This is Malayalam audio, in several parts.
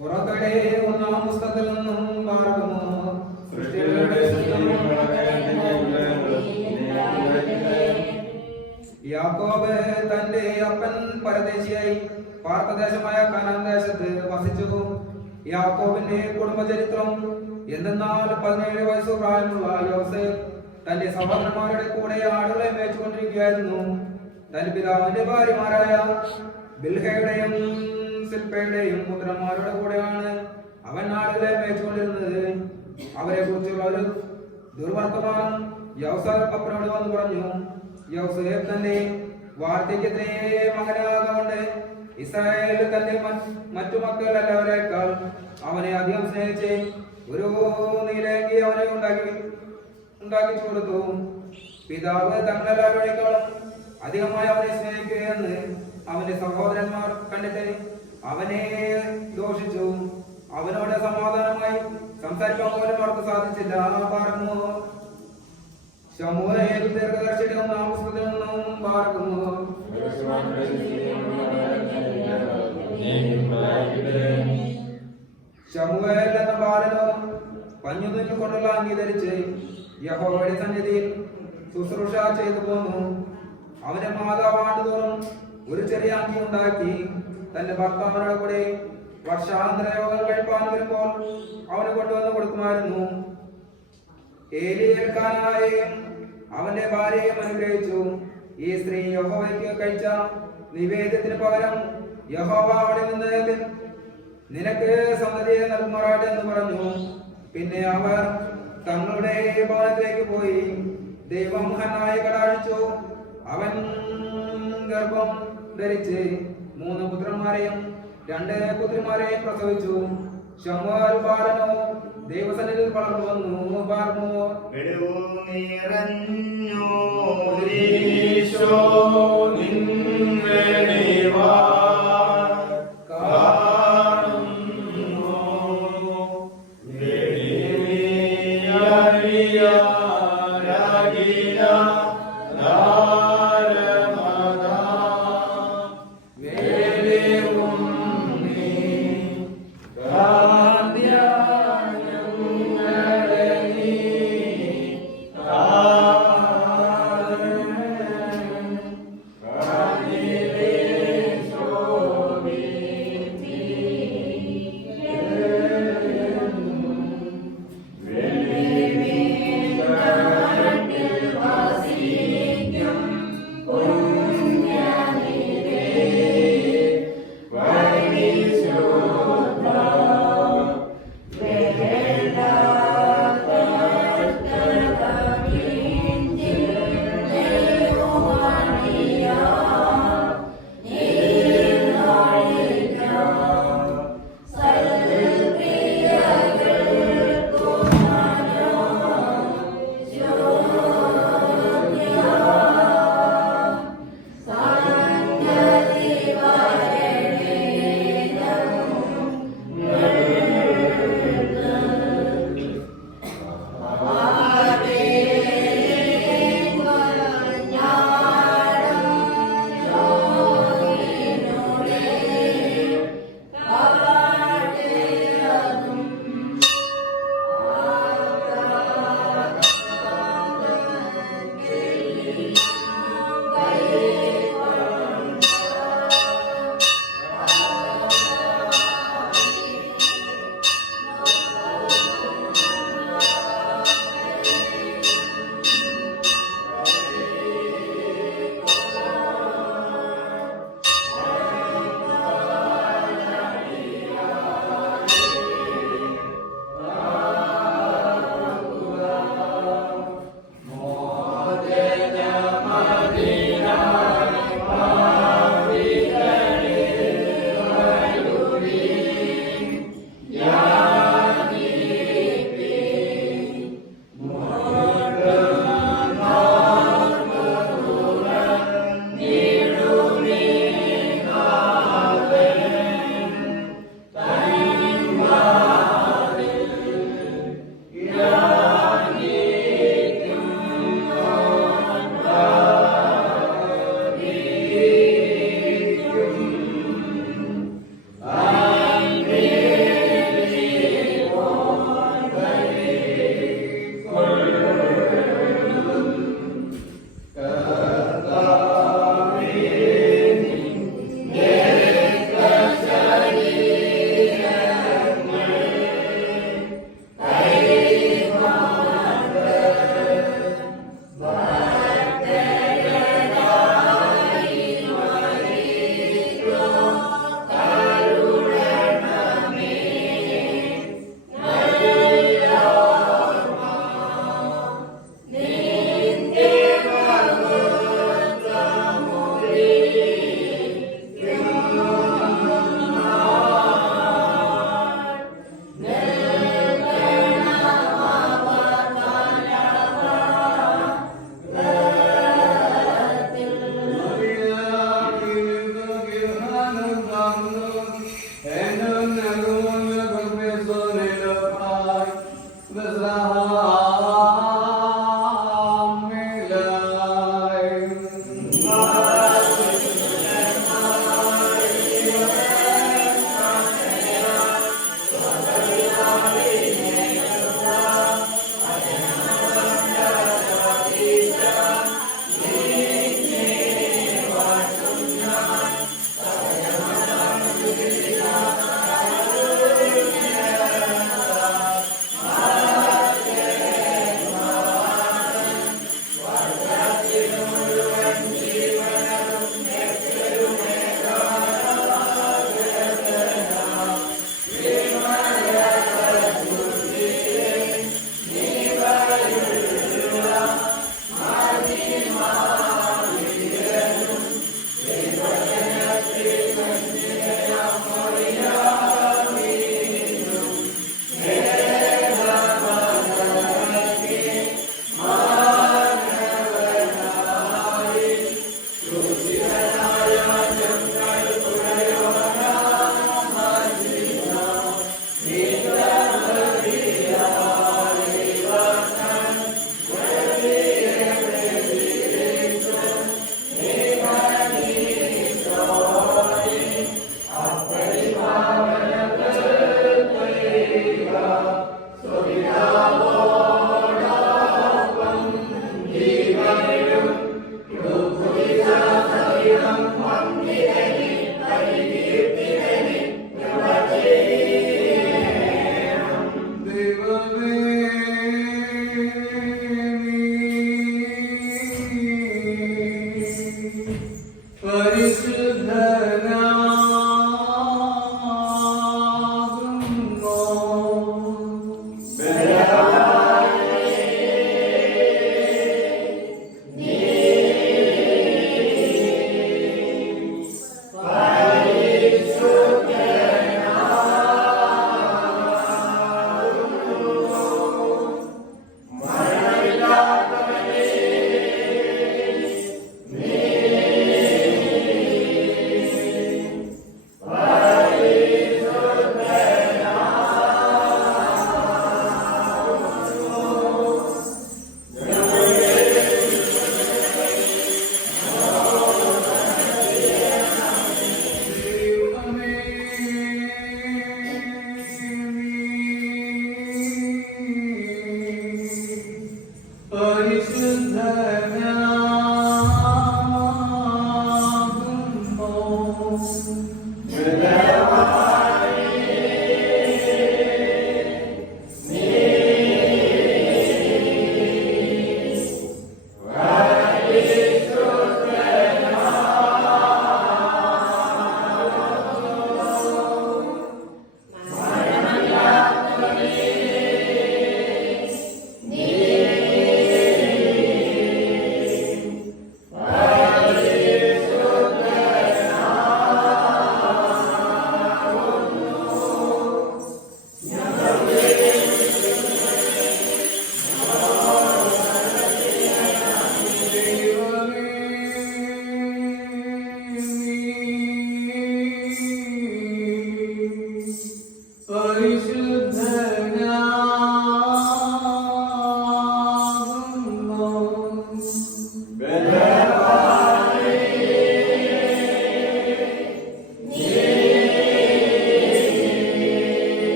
പുറകടെ ഒന്നാം പുസ്തകത്തിൽ നിന്നും പാർക്കുമോ യാക്കോബ് തന്റെ അപ്പൻ പരദേശിയായി പാർത്തദേശമായ കാനാൻ ദേശത്ത് വസിച്ചു. യാക്കോബിന്റെ കുടുംബചരിത്രം എന്തെന്നാൽ 17 വയസ്സു പ്രായമുള്ള യോസേഫ് തന്റെ സഹോദരന്മാരുടെ കൂടെ ആടുകളെ മേച്ചുകൊണ്ടിരിക്കുകയായിരുന്നു. തന്റെ പിതാവിന്റെ ഭാര്യമാരായ ബിൽഹയുടെയും സിൽപ്പയുടെയും പുത്രന്മാരുടെ കൂടെയാണ് അവൻ ആടുകളെ മേച്ചുകൊണ്ടിരുന്നത്. അവരെ കുറിച്ചുള്ള ഒരു ദുർവർത്തമാനം യോസേഫ് അപ്പനോട് വന്നു പറഞ്ഞു. യോസേഫ് തന്റെ വാർദ്ധക്യത്തിലെ മകനാകൊണ്ട് ഇസ്രായേലിൽ തന്റെ മറ്റു മക്കൾ എല്ലാവരേക്കാൾ അവനെ അധികം സ്നേഹിച്ച് ഒരു നീലങ്കി അവനെ ഉണ്ടാക്കിച്ചു കൊടുത്തു. പിതാവ് തങ്ങളെല്ലാവരേക്കാളും അധികമായി അവനെ സ്നേഹിക്കുകയെന്ന് അവന്റെ സഹോദരന്മാർ കണ്ടിട്ട് അവനെ ദോഷിച്ചു. അവനോട് സമാധാനമായി സംസാരിക്കാൻ പോലും അവർക്ക് സാധിച്ചില്ല. പറഞ്ഞു ശമൂവേൽ ദീർഘദർശിയുടെ ഒന്നാം പുസ്തകത്തിൽ നിന്നും പാർക്കുന്നു. ശമൂവേൽ എന്ന ബാലനോ പഞ്ഞുതുന്നിൽ കൊണ്ടുള്ള അങ്കി ധരിച്ച് യഹോവയുടെ സന്നിധിയിൽ ശുശ്രൂഷ ചെയ്തു പോന്നു. അവന്റെ മാതാവ് ആണ്ടുതോറും ഒരു ചെറിയ അങ്കി ഉണ്ടാക്കി തന്റെ ഭർത്താവിനോട് കൂടെ വർഷാന്തര യോഗം കഴിപ്പാൻ വരുമ്പോൾ അവന് കൊണ്ടുവന്ന് കൊടുക്കുമായിരുന്നു. ഏലിയേൽക്കാനായും അവന്റെ ഭാര്യയും അനുഗ്രഹിച്ചു. ഈ സ്ത്രീ യഹോവയ്ക്ക് കഴിച്ച നിവേദ്യത്തിന് പകരം യഹോവ അവിടെ നിന്ന് നിനക്ക് സന്തതിയെ നൽകുമാറാട്ടെ എന്ന് പറഞ്ഞു. പിന്നെ അവർ തങ്ങളുടെ ഭവനത്തിലേക്ക് പോയി. ദൈവം ഹന്നായെ കടാക്ഷിച്ചു. അവൻ ഗർഭം ധരിച്ച് 3 പുത്രന്മാരെയും 2 പുത്രിമാരെയും പ്രസവിച്ചു. ശമൂവേൽ ബാലനോ ദൈവസന്നിധിയിൽ വളർന്നു വന്നു. പറഞ്ഞു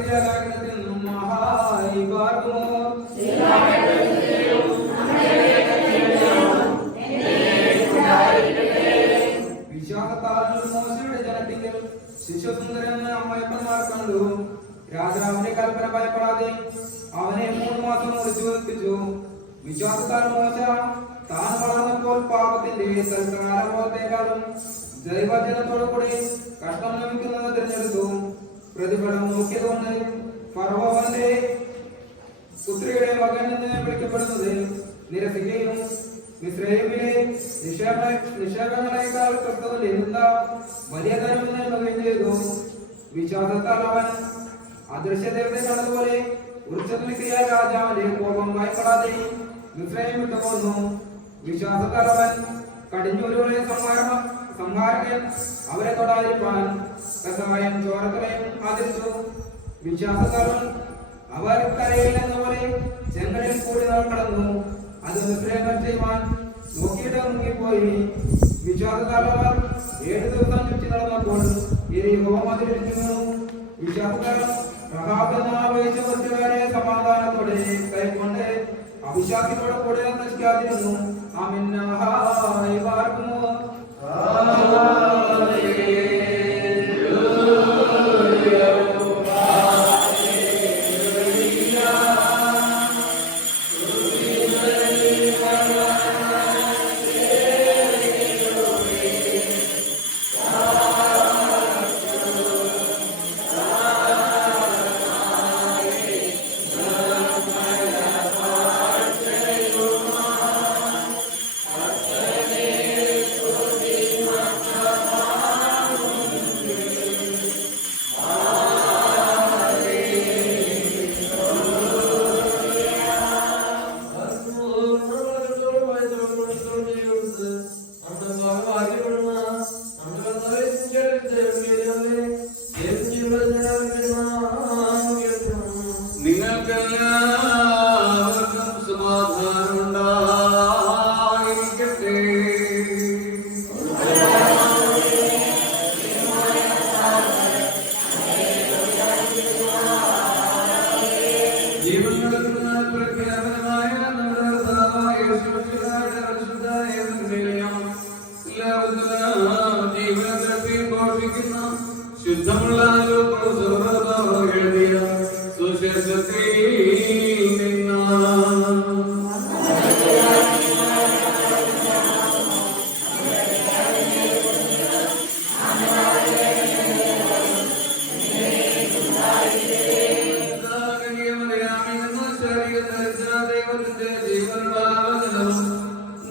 നിത്യലാഗ്രഹത്തിൽ നിന്നും മഹായി പാർക്കുമോ. വിശ്വാസത്താൽ മോശയുടെ ജനത്തിങ്കിൽ ശിശുസുന്ദരൻ അമ്മയപ്പന്മാർ കണ്ടു. രാജാവിന്റെ കൽപ്പന ഭയപ്പെടാതെ അവനെ 3 മാസം ഒളിച്ചു വെപ്പിച്ചു. വിശ്വാസത്താൽ മോശ താൻ വളർന്നപ്പോൾ പാപത്തിന്റെ സൽക്കാരത്തേക്കാളും ദൈവജനത്തോടു കൂടി കഷ്ടം ലഭിക്കുന്നത് തിരഞ്ഞെടുത്തു. പ്രതിഫലം നോക്കിയതുകൊണ്ട് ഫറവോന്റെ പുത്രിയുടെ മകൻ എന്ന് വിളിക്കപ്പെടുന്നത് നിരസിക്കുകയും മിസ്രയീമിലെ നിക്ഷേപങ്ങളെക്കാൾ ക്രിസ്തുവിൽ വലിയ ധനം നേടുകയും ചെയ്തു. വിശ്വാസത്താൽ അവൻ അദൃശ്യദേവത്തെ കണ്ടതുപോലെ ഉച്ചത്തിലെത്തിയ രാജാവിന്റെ കോപം ഭയപ്പെടാതെ മിസ്രയീം വിട്ടുപോന്നു. വിശ്വാസത്താൽ അവൻ കടിഞ്ഞൂലുകളെ സംഹാരകൻ അവരെ തൊടാതിരിപ്പാൻ കസായം ചോരക്കലയും ആദരിച്ചു. വിശ്വാസത്താൽ അവർ കരയിൽ എന്നപോലെ ചെങ്കടലിൽ കൂടി കടന്നു. അത് മിസ്രയീം ചെയ്യുവാൻ നോക്കിയിട്ട് മുങ്ങിപ്പോയി. വിശ്വാസത്താൽ അവർ 7 ദിവസം ചുറ്റി നടന്നപ്പോൾ യെരിഹോ മതിലിടിച്ചു വീണു. വിശ്വാസത്താൽ റഹാബ് എന്ന വേശ്യാവൃത്തിക്കാരെ സമാധാനത്തോടെ കൈക്കൊണ്ട് അവിശ്വാസികളോട് കൂടെ നശിക്കാതിരുന്നു. ആമീൻ പാർക്കുമോ. ശുദ്ധമുള്ള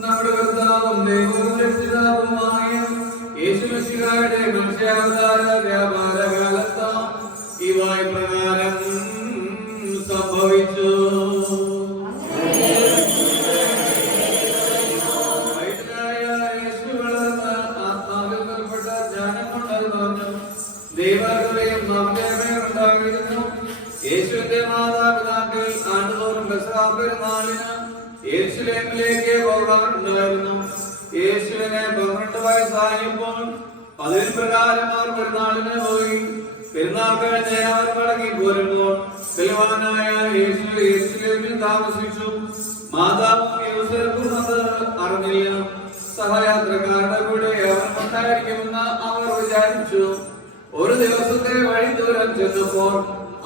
നമ്മുടെ കർത്താവും ദൈവവും രക്ഷിതാവുമായ യേശുമിശിഹായുടെ മനുഷ്യാവതാര വ്യാപാരകാലത്ത് ഇവ പ്രകാരം സംഭവിച്ചു. ആത്മാവിൽ ബലപ്പെട്ട ജ്ഞാനം കൊണ്ട് പറഞ്ഞു ദൈവകൃപയും നവ്യമയും ഉണ്ടായിരുന്നു. യേശുവിന്റെ മാതാപിതാക്കൾ ആണ്ടുതോറും പെസഹ പെരുന്നാളിന് യെരൂശലേമിലേക്ക് പോകാറുണ്ടായിരുന്നു. യേശുവിനെ 12 വയസ്സായപ്പോൾ അതിൽ പ്രകാരം അവർ പെരുന്നാളിന് പോയി. പെരുന്നാൾ കഴിഞ്ഞ് അവർ മടങ്ങി പോരുമ്പോൾ ബലവാനായ യേശു യെരൂശലേമിൽ താമസിച്ചു. മാതാവും യോസേഫും അത് അറിഞ്ഞില്ല. സഹയാത്രക്കാരുടെ കൂടെ അവർ ഉണ്ടായിരിക്കുമെന്ന് അവർ വിചാരിച്ചു. ഒരു ദിവസത്തെ വഴി ദൂരം ചെന്നപ്പോൾ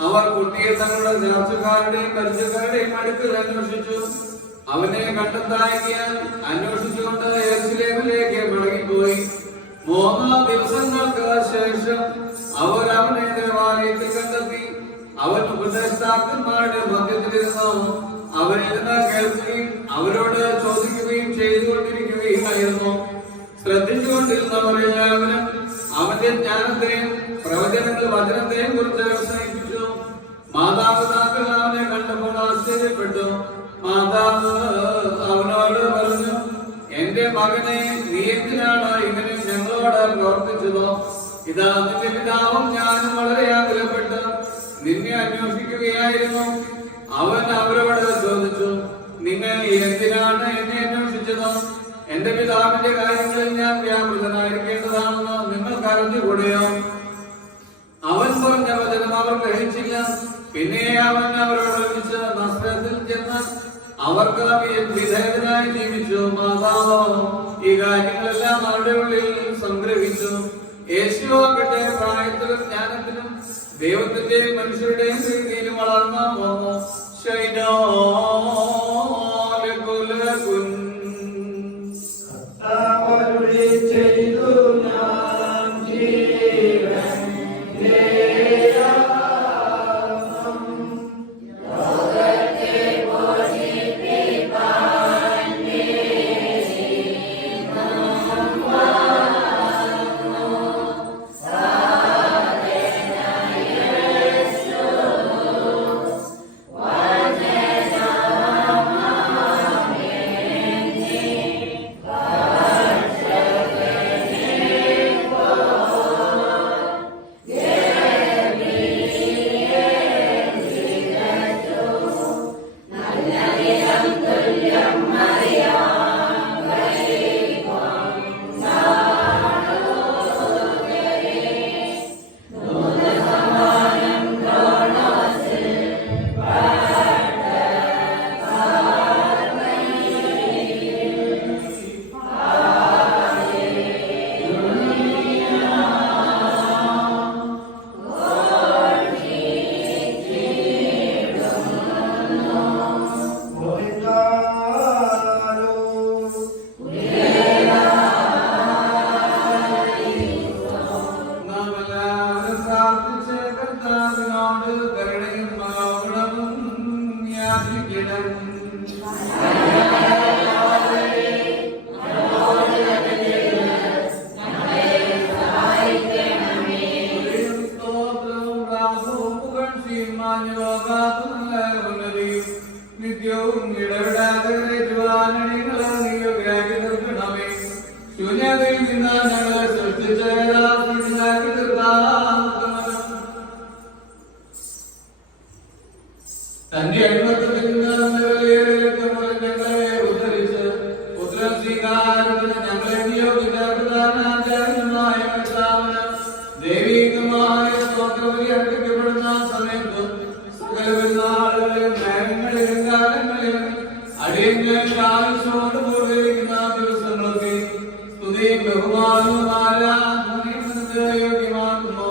അവർ കുട്ടിയെ തങ്ങളുടെ നേർച്ചക്കാരുടെയും പരിചയക്കാരുടെയും അടുക്കൽ അന്വേഷിച്ചു. അവനെ കണ്ടെത്താൻ അന്വേഷിച്ചുകൊണ്ട് യെരൂശലേമിലേക്ക് മടങ്ങിപ്പോയി. 3 ദിവസങ്ങൾക്ക് ശേഷം അവർ അവനെ ദേവാലയത്തിൽ കണ്ടെത്തി. അവൻ ഉപദേഷ്ടാക്കന്മാരുടെ മധ്യത്തിലിരുന്നു അവരിരുന്ന് കേൾക്കുകയും അവരോട് ചോദിക്കുകയും ചെയ്തുകൊണ്ടിരിക്കുകയായിരുന്നു. ശ്രദ്ധിച്ചുകൊണ്ടിരുന്നവരെല്ലാവരും അവന്റെ ജ്ഞാനത്തെയും പ്രവചനങ്ങൾ വചനത്തെയും കുറിച്ച് വ്യവസായിപ്പിച്ചു. മാതാപിതാക്കൾ അവനെ കണ്ടപ്പോൾ ആശ്ചര്യപ്പെട്ടു. മാതാവ് അവനോട് പറഞ്ഞു, എന്റെ മകനെ നീ എന്തിനാണ് ഇങ്ങനെ ഞങ്ങളോട് പ്രവർത്തിച്ചതോ? ഇതാ നിന്റെ പിതാവും ഞാനും വളരെ ആകുലപ്പെട്ട് നിന്നെ അന്വേഷിക്കുകയായിരുന്നു. അവൻ അവരോട് ചോദിച്ചു, നിങ്ങൾ എന്തിനാണ് എന്നെ അന്വേഷിച്ചത്? എന്റെ പിതാവിന്റെ കാര്യങ്ങളിൽ ഞാൻ വ്യാപൃതനായിരിക്കേണ്ടതാണെന്ന് നിങ്ങൾക്ക് അറിഞ്ഞുകൂടെയോ? അവൻ പറഞ്ഞ വചനം അവർ ഗ്രഹിച്ചില്ല. പിന്നെ അവൻ അവരോടൊന്നിച്ച് നസ്രത്തിൽ ചെന്ന് അവർക്ക് വിധേയനായി ജീവിച്ചു. മാതാവ് ഈ കാര്യങ്ങളെല്ലാം അവരുടെ ഉള്ളിൽ സംഗ്രഹിച്ചു. യേശുവാകട്ടെ പ്രായത്തിലും ജ്ഞാനത്തിലും ദൈവത്തിന്റെയും മനുഷ്യരുടെയും രീതിയിലും വളർന്നു വന്നു. നിത്യവും ഇടപെടാതെ ശൂന്യതയിൽ നിന്ന് ഞങ്ങളെ സൃഷ്ടിച്ച തന്റെ അടിമത്തത്തിൽ ഞങ്ങളെ ഉദ്ധരിച്ച് പുത്രൻ സ്വീകാരത്തിന് ഞങ്ങളെ നിയോഗിച്ചമായ ദൈവികമായ സ്തോത്രബലി അർപ്പിക്കപ്പെടുന്ന സമയത്ത് സകല പെരുന്നാളുകളിലും നേരങ്ങളിലും കാലങ്ങളിലും അടിയങ്ങളിൽ ആവശ്യമോട് പൂർവ്വീകരിക്കുന്ന ദിവസങ്ങൾക്ക് സ്തുതിയും ബഹുമാനവും ആരാധനയും യോഗ്യമാക്കുന്നു.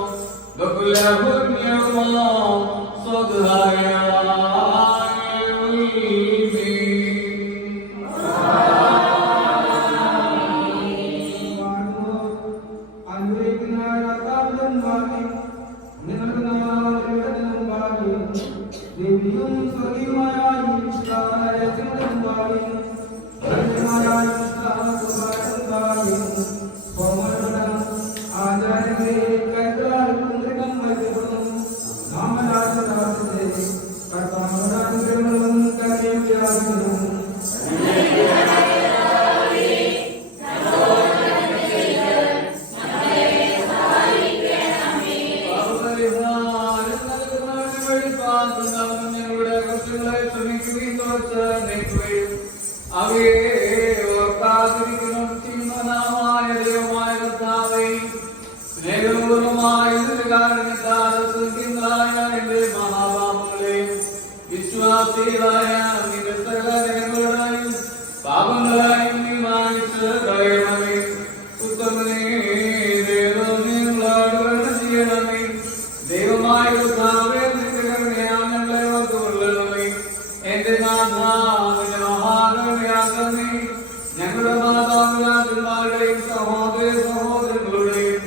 ഞങ്ങളുടെ മാതാപിതാക്കന്മാരുടെയും സഹോദര സഹോദരങ്ങളുടെയും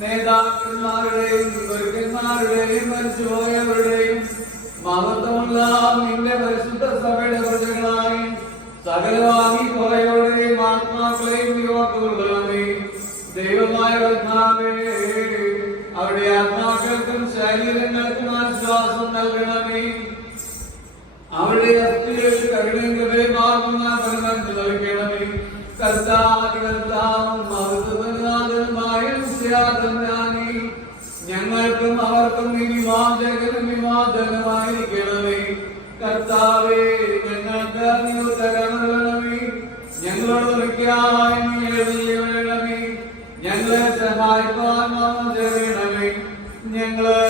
നേതാക്കന്മാരുടെയും ഗുരുക്കന്മാരുടെയും മരിച്ചുപോയവരുടെയും മഹത്വമുള്ള നിന്റെ പരിശുദ്ധ സഭയുടെ പ്രജകളായി സകലവാങ്ങി കുറയോടെയും ആത്മാക്കളെയും യുവാക്കളുള്ളവേ ദൈവമായ കർത്താവേ, അവരുടെ ആത്മാക്കൾക്കും ശരീരങ്ങൾക്കും ആശ്വാസം നൽകണമേ. അവരുടെ അസ്ഥികളിൽ കരുണയും ഹൃദയമാകുന്ന ഫലം നൽകണമേ. കർത്താവും മഹത്വനാഥനുമായ ഞങ്ങൾക്കും അവർക്കും വിവാചകനും വിവാദനമായിരിക്കണമേ. കർത്താവേ, ഞങ്ങൾക്ക് നീ ഉത്തരമേ. ഞങ്ങളോട് വേണമേ. ഞങ്ങളെ സഹായിക്കാൻ ചെറിയണമേ. ഞങ്ങളെ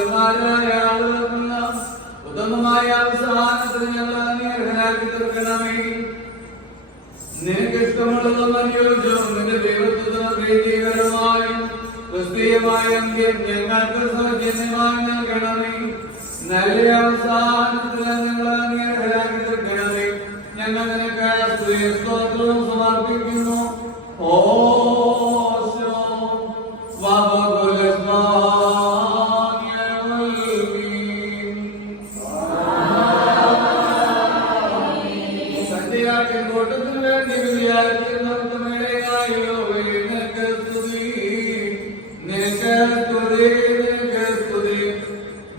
ഭാഗ്യവാന്മാരായ ആളുകൾക്കുള്ള ഉത്തമമായ അവസാനത്തിന് ഞങ്ങൾ അർഹരാക്കി തീർക്കണമേ. നിനക്ക് ഇഷ്ടമുള്ളതും അനുയോജ്യവും നിന്റെ ദൈവത്വത്തിന് പ്രീതികരമായും ക്രിസ്തീയമായ അന്ത്യം ഞങ്ങൾക്ക് സൗജന്യമായി നൽകണമേ. നല്ല അവസാനത്തിന് ഞങ്ങൾ അർഹരാക്കി തീർക്കണമേ. ഞങ്ങൾ നിനക്ക് സ്തുതിസ്തോത്രവും സമർപ്പിക്കുന്നു.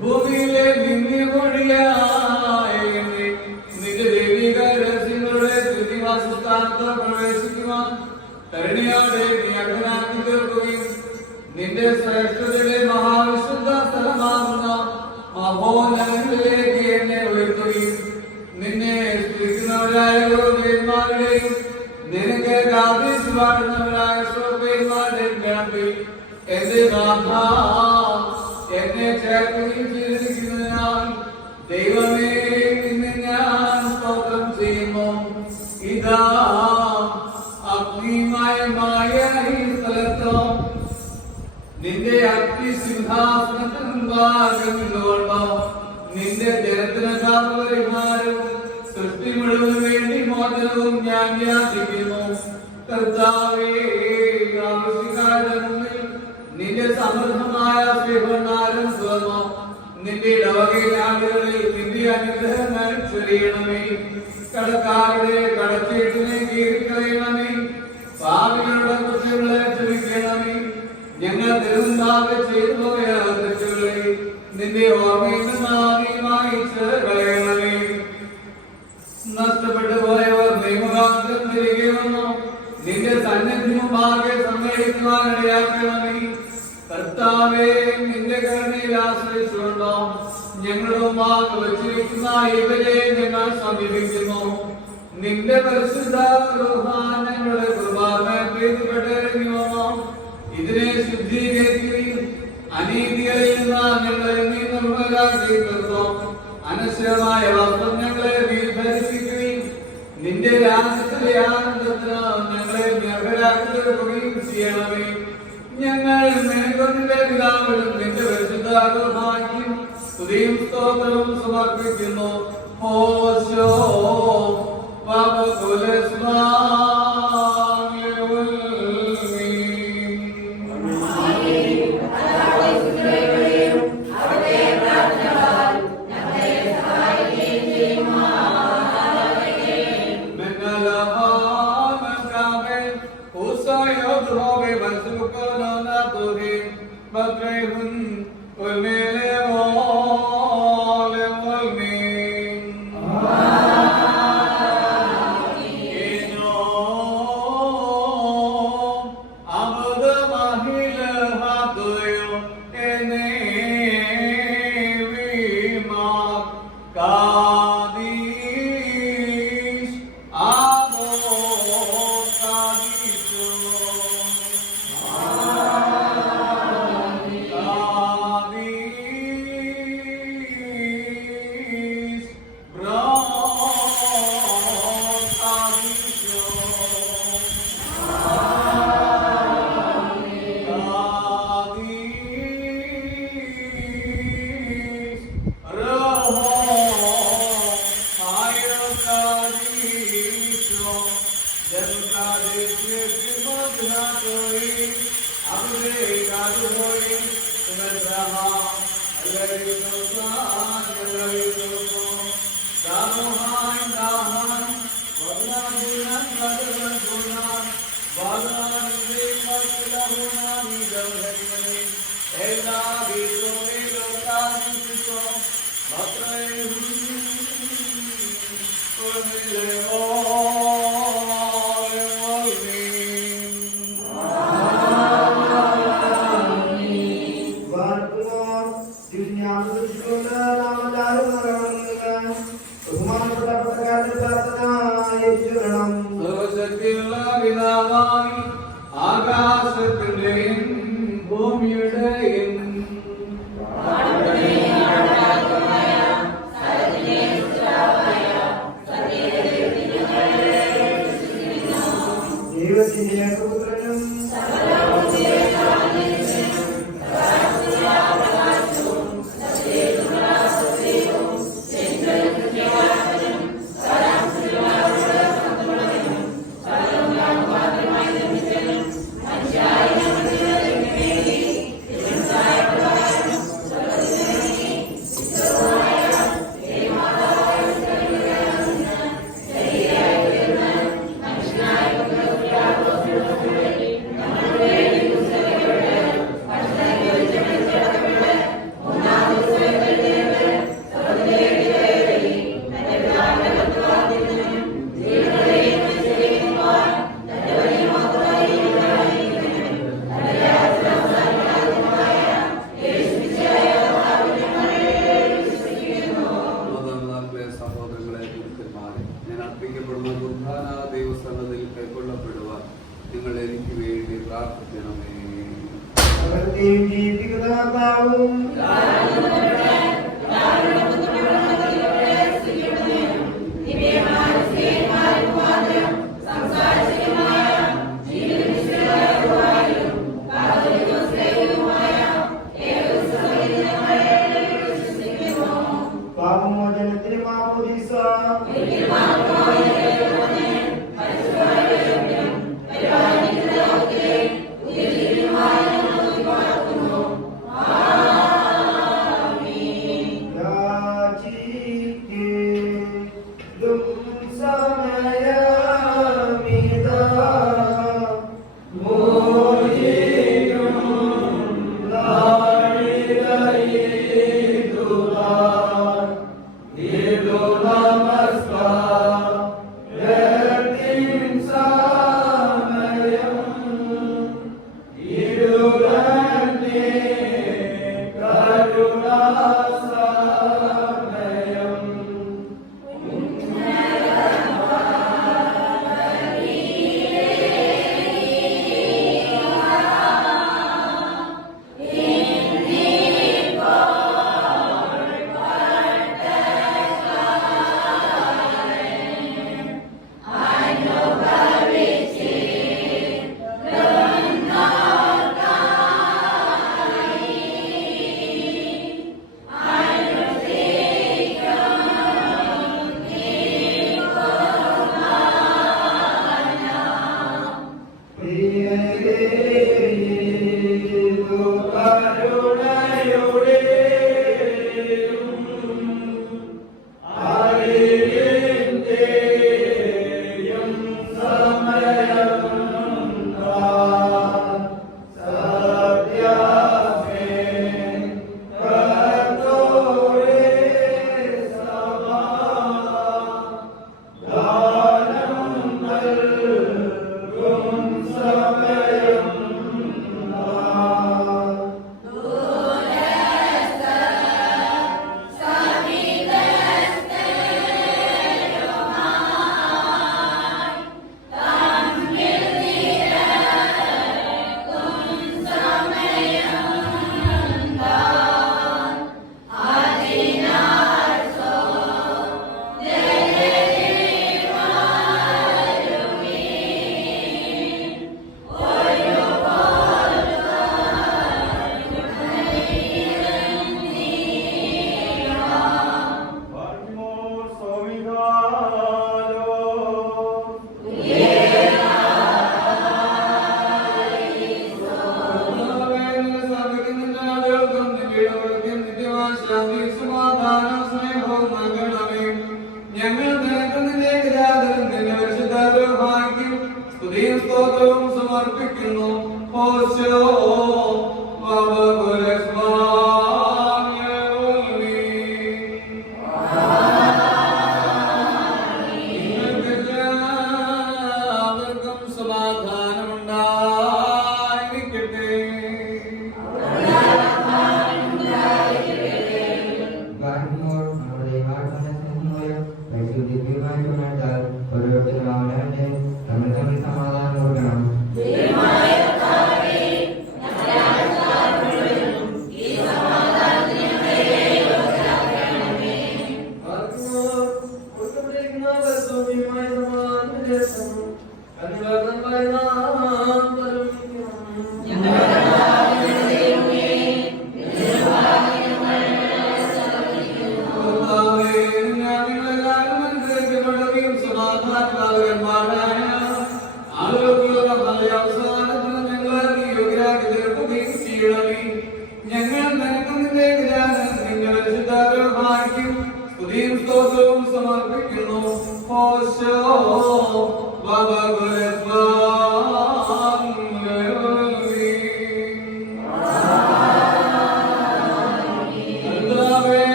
ഭൂമിയിലെ നിന്റെ ദൈവിക രഹസ്യങ്ങളുടെ സ്ഥിതിവാസസ്ഥാനത്ത് പ്രവേശിക്കുവാൻ കരുണയോടെ നീ അർഹനാക്കി തീർക്കുകയും നിന്റെ ശ്രേഷ്ഠതയുടെ മഹാവിശുദ്ധ സ്ഥലമാകുന്ന മഹോന്നതങ്ങളിലേക്ക് എന്നെ ഉയർത്തുകയും നിന്നെ സ്തുതിക്കുന്നവരായ യോഗ്യന്മാരുടെയും നിനക്ക് ഗാഥിച്ചു പാടുന്നവരായ ശ്രോതന്മാരുടെയും ഗണത്തിൽ എന്റെ നാഥ എന്നെ ചേർക്കുകയും ചെയ്തിരിക്കുന്നതിനാൽ ദൈവമേ നിന്നെ ഞാൻ സ്തോത്രം ചെയ്യുന്നു. ഇതാ അഗ്നിമയമായ ഈ സ്ഥലത്ത് നിന്റെ അഗ്നിസിംഹാസനത്തിന് മുമ്പാകെ നിന്നുകൊണ്ടോ നിന്റെ ജനത്തിന് പരിഹാരവും സൃഷ്ടി മുഴുവന് വേണ്ടി മോചനവും ഞാൻ യാചിക്കുന്നു. കർത്താവേ, ആവശ്യക്കാരുടെ മുന്നിൽ നിന്റെ സമൃദ്ധമായ സ്നേഹനാരം തുറന്നു നിന്റെ ഇടവകയിലെ ആളുകളിൽ നിന്റെ അനുഗ്രഹങ്ങൾ ചൊരിയണമേ. കടക്കാരുടെ കടച്ചീട്ടിനെ കീറിക്കളയണമേ. പാപികളുടെ കുറ്റങ്ങളെ ക്ഷമിക്കണമേ. ഞങ്ങൾ തിരുവന്താതെ ചെയ്തു പോയ തെറ്റുകളെ നിന്റെ ഓർമ്മയിൽ നിന്ന് മായിച്ച് കളയണമേ. നഷ്ടപ്പെട്ടു പോയവർ നിയമകാന്തം തിരികെ വന്നു നിന്റെ സന്നിധി മുമ്പാകെ സമ്മേളിക്കുവാൻ ഇടയാക്കണമേ. കർത്താവേ, നിന്റെ കരുണയിൽ ആശ്രയിച്ചുകൊണ്ടോ ഞങ്ങളുമാകെ വച്ചിരിക്കുന്ന ഇവരെ ഞങ്ങൾ സമീപിക്കുന്നു. നിന്റെ പരിശുദ്ധ ഞങ്ങളുടെ കുർബാന പ്രീതിപ്പെട്ടിറങ്ങി വന്നോ ഇതിനെ ശുദ്ധീകരിക്കുകയും അനീതികളിൽ നിന്ന് ഞങ്ങളെ നീ നിർമ്മലാക്കി തീർത്തോ. അനശ്വരമായ വസ്ത്രം ഞങ്ങളെ നീ ധരിപ്പിക്കുകയും നിന്റെ രാജ്യത്തിലെ ആനന്ദത്തിന് ഞങ്ങളെ അർഹരാക്കി തീർക്കുകയും ചെയ്യണമേ. ഞങ്ങൾ നിന്റെ പിതാവിനും നിന്റെ പരിശുദ്ധ ഭാഗ്യം സ്തുതിയും സ്തോത്രവും സമർപ്പിക്കുന്നു. ഓശോ ആകാശത്തിന്റെയും ഭൂമിയുടെയും Oh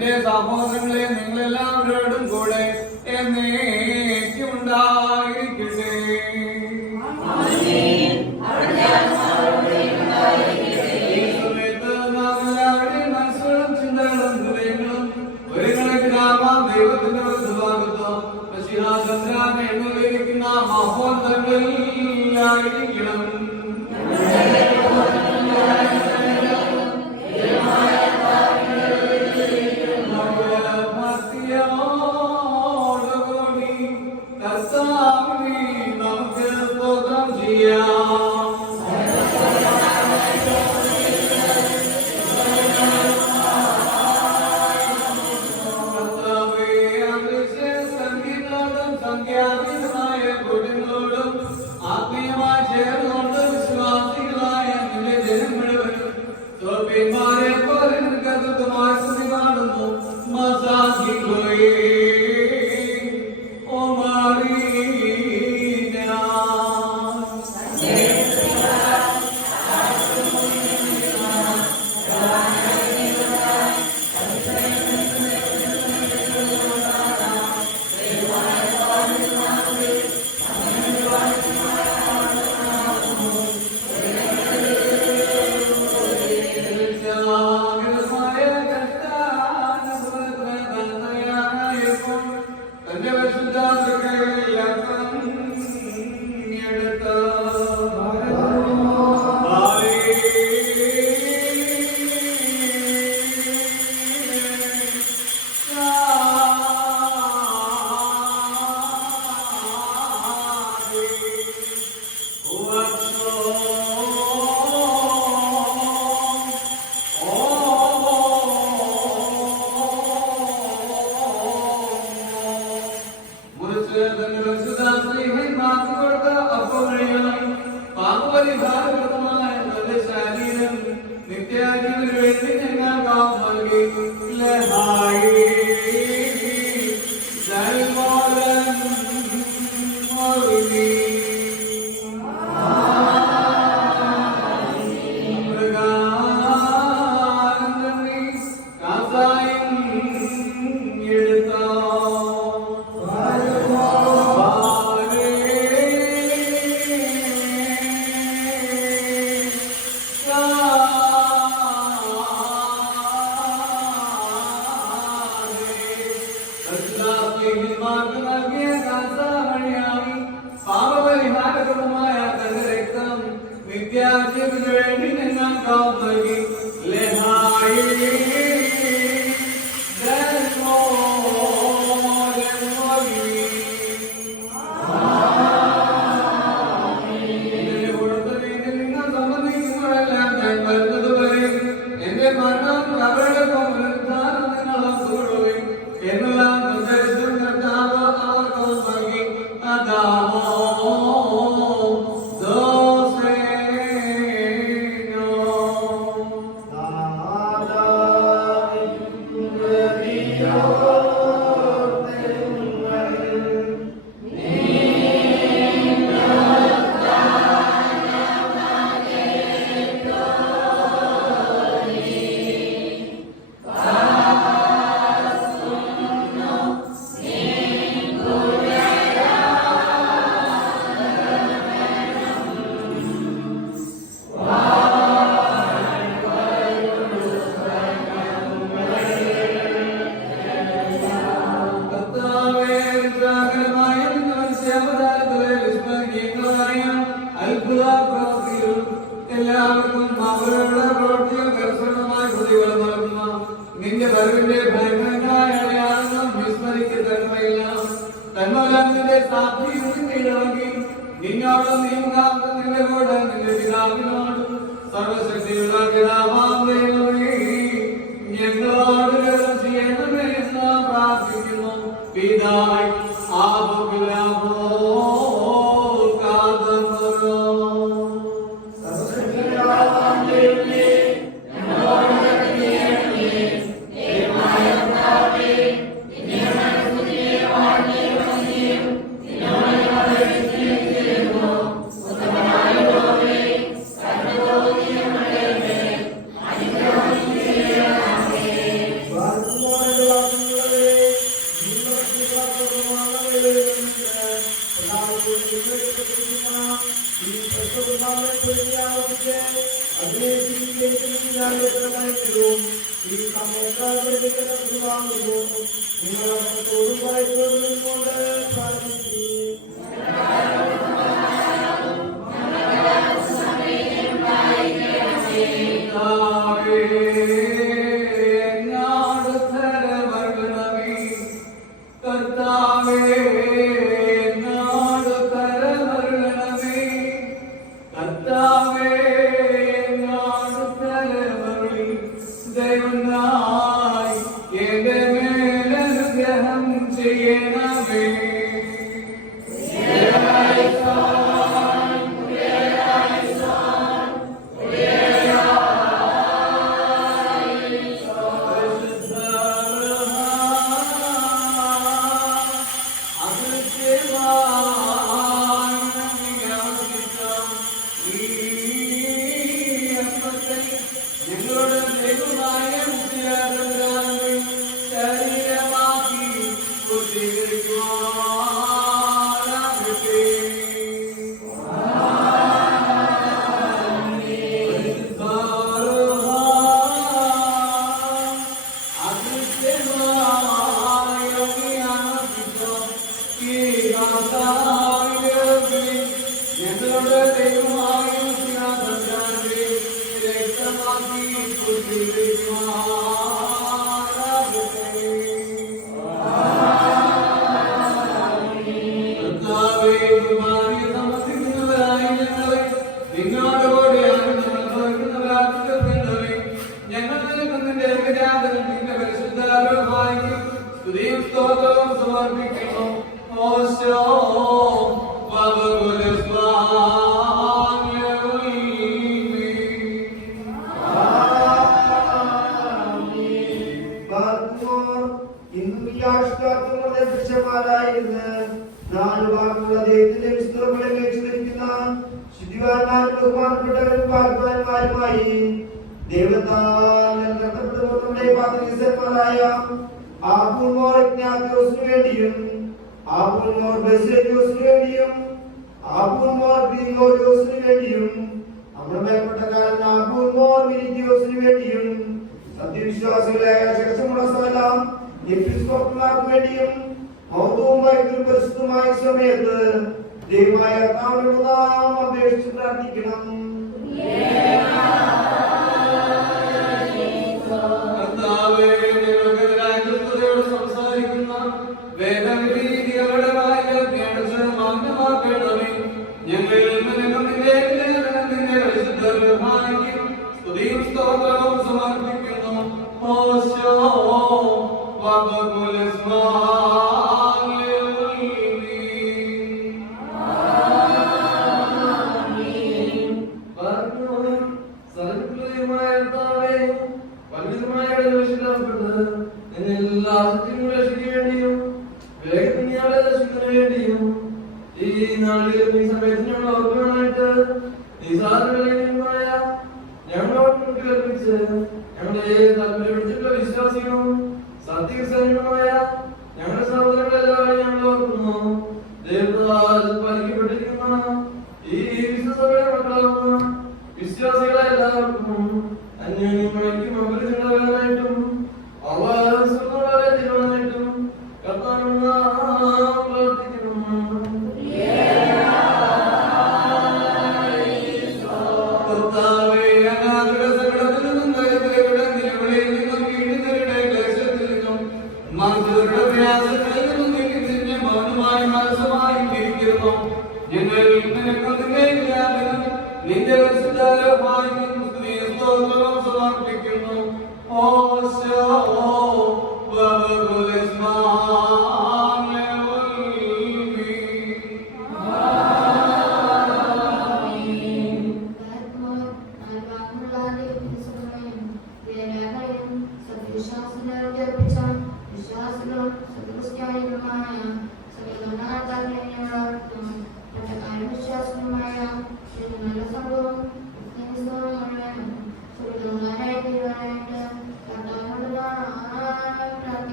എന്റെ സഹോദരങ്ങളെ നിങ്ങളെല്ലാവരോടും കൂടെ എന്നേക്കും ഉണ്ടായിരിക്കട്ടെ. ഈ സമയത്ത് നാം എല്ലാവരുടെയും മനസ്സുകളും ചിന്തകളും ഹൃദയങ്ങളും ഒരു കണക്കിനാവാം ദൈവത്തിന്റെ വലതുഭാഗത്തോ മശിഹാചന്ദ്രനെ എണ്ണുകയിരിക്കുന്ന മഹോന്നതങ്ങളിലായിരിക്കണം. നമുക്ക് സ്തോത്രം ചെയ്യാം. സംഖ്യാതീതമായ കൂട്ടങ്ങളോടും ആത്മീയമായി ചേർന്നുകൊണ്ട് വിശ്വാസികളായ നിന്റെ ജനം മുഴുവനും തോൽപ്പിന്മാരെ പോലെ നിനക്ക് അദ്ഭുതമായ സ്തുതി കാണുന്നു. മസാഖികളെ ഓ മറീന തന്റെ പരിശുദ്ധാത്മകയിൽ അർത്ഥം എടുത്ത നിത്യാജീവന് വേണ്ടി ഞങ്ങൾ നൽകി നിത്യാജീവന് വേണ്ടി ഞങ്ങൾ നൽകി എന്റെ മരണം അവരുടെ പുനരുദ്ധാനം നിങ്ങൾ ഓർത്തുകൊള്ളുവിൻ എന്നുള്ള നിർദ്ദേശം കർത്താവ് അവർക്ക് നൽകി. അതാമോ എല്ലാവർക്കും അവരുടെ പ്രവൃത്തികൾ കർശനമായി പ്രതിഫലം നൽകുന്ന നിന്റെ വരവിന്റെ ഭയങ്കരമായ അടയാളങ്ങളും വിസ്മരിക്കത്തക്കവയില്ല. തന്മൂലത്തിന്റെ സാധ്യതയും ഇടവകി നിന്നോടും നീ മുഖാന്തരം നിന്റെ കൂടെ നിന്റെ പിതാവിനോടും സർവശക്തിയുള്ള പിതാവാം ദൈവമേ ഞങ്ങളോട് കരുണ ചെയ്യണമേ എന്ന് പ്രാർത്ഥിക്കുന്നു. പിതാവ് ആബുലാബോ Lord,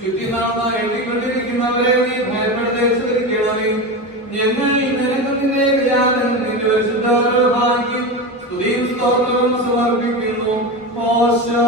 ചുറ്റി നടന്ന എണ്ണിക്കൊണ്ടിരിക്കുന്നവരെ നീ ഭയപ്പെടുന്നേ ഞങ്ങൾ സ്തുതിയും സ്തോത്രവും സമർപ്പിക്കുന്നു. ഓശോ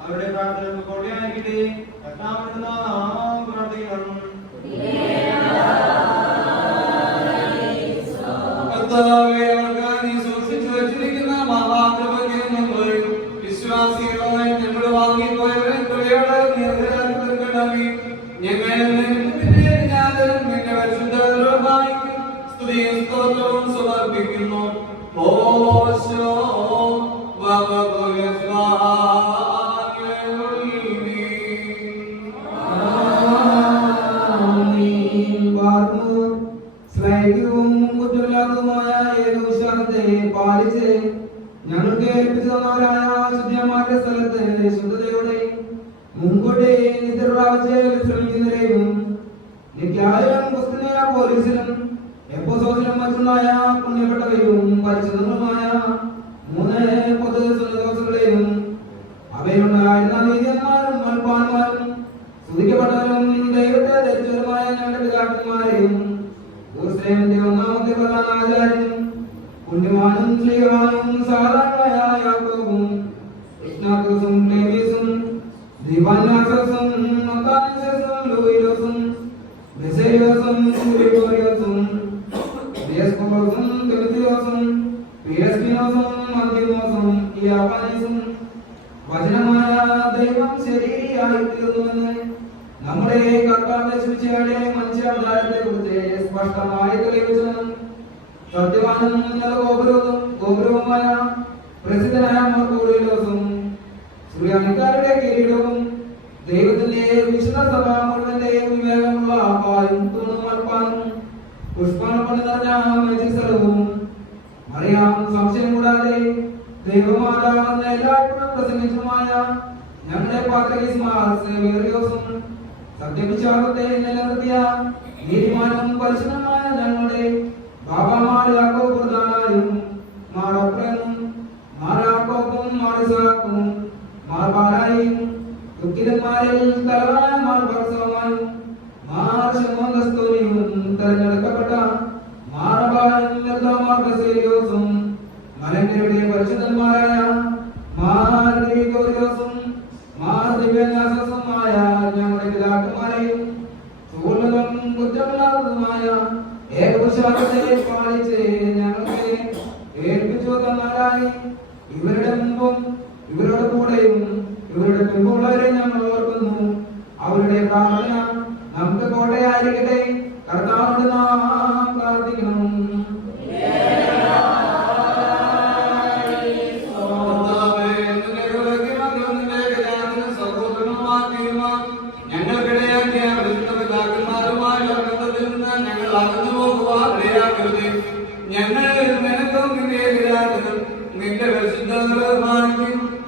അവരുടെ പ്രാർത്ഥന കൊള്ളയായിരിക്കട്ടെ. കർത്താവിന്റെ നാമം പ്രാർത്ഥിക്കണം. കർത്താവേ, നീ സൂക്ഷിച്ചു വച്ചിരിക്കുന്ന മഹാകൃപകൾ വിശ്വാസികളായി ഞങ്ങൾ വാങ്ങിപ്പോയവരെ തുലയോടെ തീർക്കണമേ. ഞങ്ങൾ നിന്റെ പരിശുദ്ധ സ്തുതിയും സ്തോത്രവും സമർപ്പിക്കുന്നു. ഓശോ പാലിച്ച് ഞങ്ങൾക്ക് ഏൽപ്പിച്ചു തന്നവരായ ശുദ്ധന്മാരുടെ സ്ഥലത്ത് ശുദ്ധതയോടെ മുൻകൂട്ടി നിദ്ര പ്രാപിച്ച് വിശ്രമിക്കുന്നവരെയും പോലീസിലും എപ്പോസോസിലും മറ്റുള്ളായ പുണ്യപ്പെട്ടവയും പരിശുദ്ധങ്ങളുമായ 3 പൊതു ദിവസങ്ങളെയും അവയിലുണ്ടായിരുന്ന നീതിയന്മാരും മൽപ്പാന്മാരും സ്തുതിക്കപ്പെട്ടവരും ദൈവത്തെ ധരിച്ചവരുമായ ഞങ്ങളുടെ പിതാക്കന്മാരെയും ഒന്നാമത്തെ പ്രധാന ആചാര്യനും പുണ്യവാനും ശ്രീകാനും സാധാരണയായ യാക്കോബും ഇഗ്നാത്യോസും ക്ലേമീസും ദീപാന്യാസോസും മത്താന്യാസോസും ലൂയിലോസും ബെസേലിയോസും ഗ്രിഗോറിയോസും ദിയസ്കോറോസും തിമോഥെയോസും പിയസ്കിനോസും അന്തിമോസും ഇയാപാനീസും വചനമായ ദൈവം ശരീരിയായി തീർന്നുവെന്ന് നമ്മുടെ കർത്താവിന്റെ ശുചിയുടെ മനുഷ്യാവതാരത്തെ കുറിച്ച് സ്പഷ്ടമായി തെളിയിച്ചതും സത്യവാനും ഗോപുരവുമായ പ്രസിദ്ധനായ മർക്കോറിയോസും സൂര്യാനിക്കാരുടെ കിരീടവും ദൈവത്തിന്റെ വിശുദ്ധ സഭ മുഴുവന്റെയും വിവേകമുള്ള പായും തൂണും മൽപ്പാനും പുഷ്പാർപ്പണ നിറഞ്ഞ സ്ഥലവും അറിയാം സംശയം കൂടാതെ ദൈവമാതാവെന്ന് എല്ലായ്പ്പോഴും പ്രസംഗിച്ചുമായ ഞങ്ങളുടെ പാത്രീസ്മാർസും സത്യവിശ്വാസത്തെ നിലനിർത്തിയ നീതിമാനും പരിശുദ്ധമായ ഞങ്ങളുടെ ബാബാമാർ യാക്കോബ് പ്രധാനായും മാറപ്രനും മാറാക്കോബും മാറിസാക്കും മാർബാലായും ദുഃഖിതന്മാരിൽ തലവായ മാർബർസവുമായും മാർശമോന്തസ്തോനിയും തെരഞ്ഞെടുക്കപ്പെട്ട മാറബായും മാർബസേലിയോസും മലങ്കരുടെ പരിശുദ്ധന്മാരായ മാർ ഗ്രിഗോറിയോസും മാർ ദിവ്യന്യാസസുമായ ഞങ്ങളുടെ പിതാക്കന്മാരെയും സുഹൃത്തും കുറ്റമില്ലാത്തതുമായ ഏകപുരുഷാർത്ഥത്തെ പാലിച്ച് ഞങ്ങളെ ഏൽപ്പിച്ചു തന്നാലായി ഇവരുടെ മുമ്പും ഇവരുടെ കൂടെയും ഇവരുടെ പിമ്പുള്ളവരെ ഞങ്ങൾ ഓർക്കുന്നു. അവരുടെ പ്രാർത്ഥന നമുക്ക് കോട്ടയായിരിക്കട്ടെ. കർത്താവിന്റെ നാമം പ്രാർത്ഥിക്കണം. നിന്റെ പരിശുദ്ധ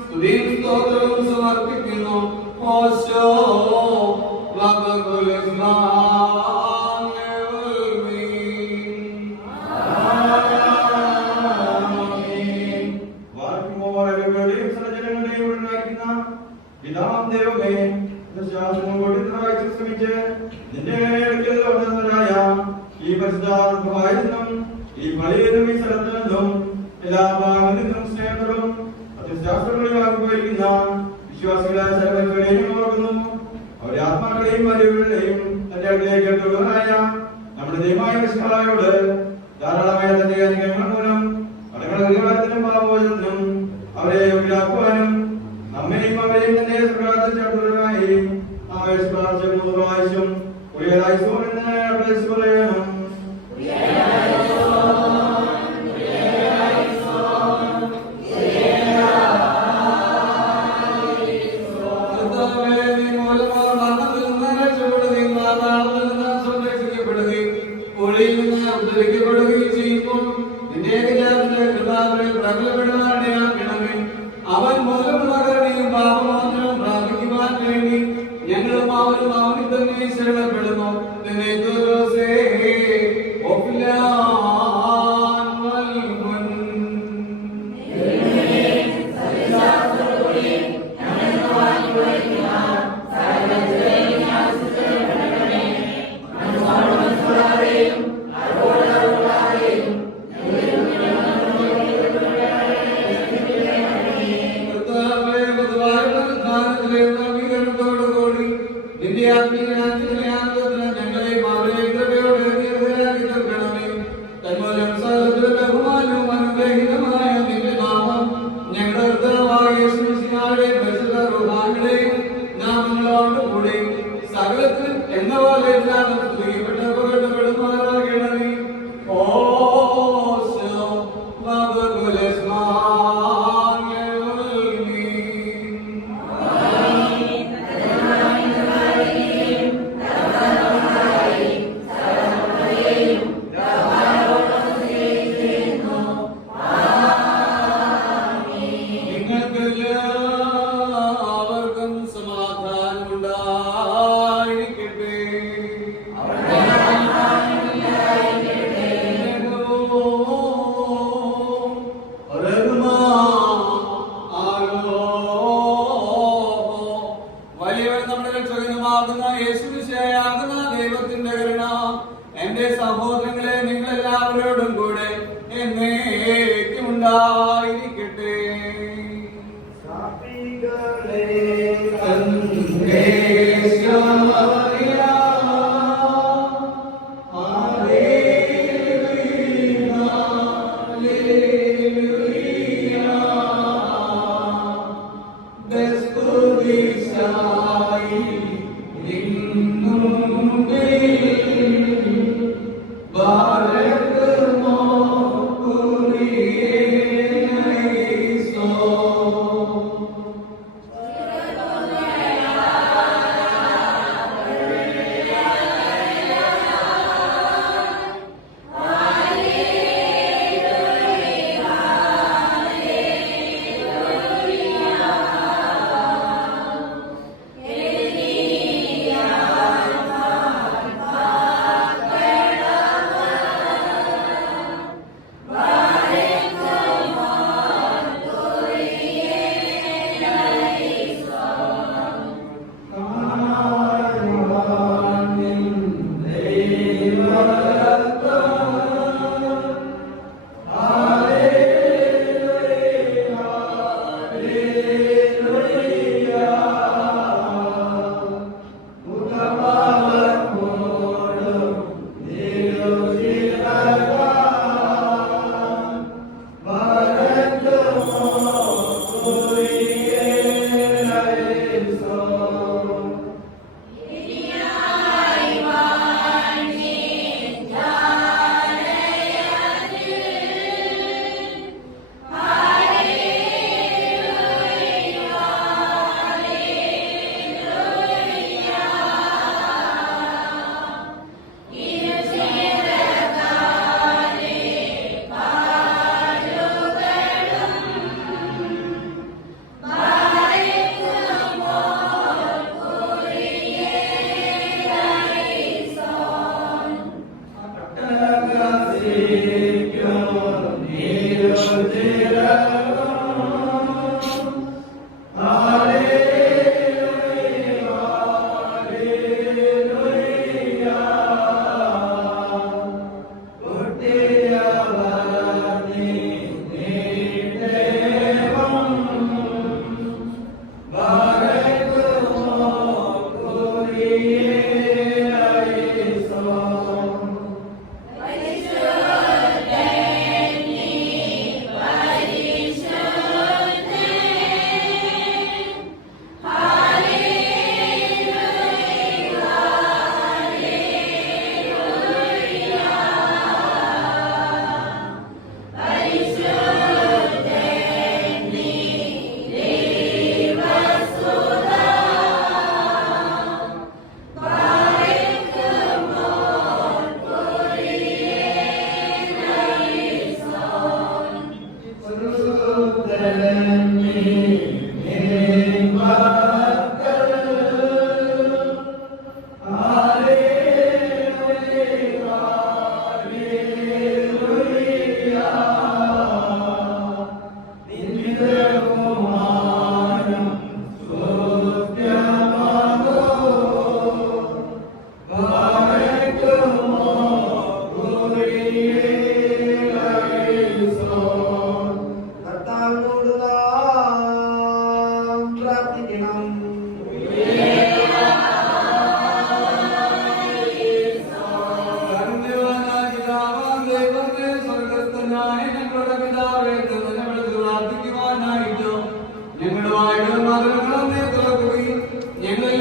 സ്തുതിയും സ്തോത്രവും സമർപ്പിക്കുന്നു. ഓശോ ഈ പരിശുദ്ധാത്മാവായിരുന്നും ഈ പള്ളിയിലും ഈ സ്ഥലത്തു നിന്നും എല്ലാ ഭാഗങ്ങളിൽ നിന്നും സ്നേഹത്തോടും അതിശാസ്ത്രങ്ങളിലാകുന്ന വിശ്വാസികളായ സർവ്വരെയും ഓർക്കുന്നു. അവരുടെ ആത്മാക്കളെയും അറിവുകളെയും തന്റെ അടുത്തേക്ക് എടുത്തുള്ളതായ നമ്മുടെ ദൈവമായ വിശ്വാസയോട് ധാരാളമായ തന്റെ അനുഗ്രഹങ്ങൾ മൂലം കടകളത്തിനും പാപമോചനത്തിനും അവരെ യോഗ്യരാക്കുവാനും നമ്മെയും അവരെയും തന്റെ പ്രകാശം ചേർത്തുള്ളതായി പ്രാവശ്യം അവൻ മൂലമുള്ള കരുണയും പാപമോചനവും പ്രാപിക്കുവാൻ വേണ്ടി ഞങ്ങളും അവനും അവനിൽ തന്നെ ശരണപ്പെടുന്നു. ദൈവത്തിന്റെ കരുണ എന്റെ സഹോദരങ്ങളെ നിങ്ങളെല്ലാവരോടും കൂടെ എന്നേക്കും ഉണ്ടായിരിക്കട്ടെ.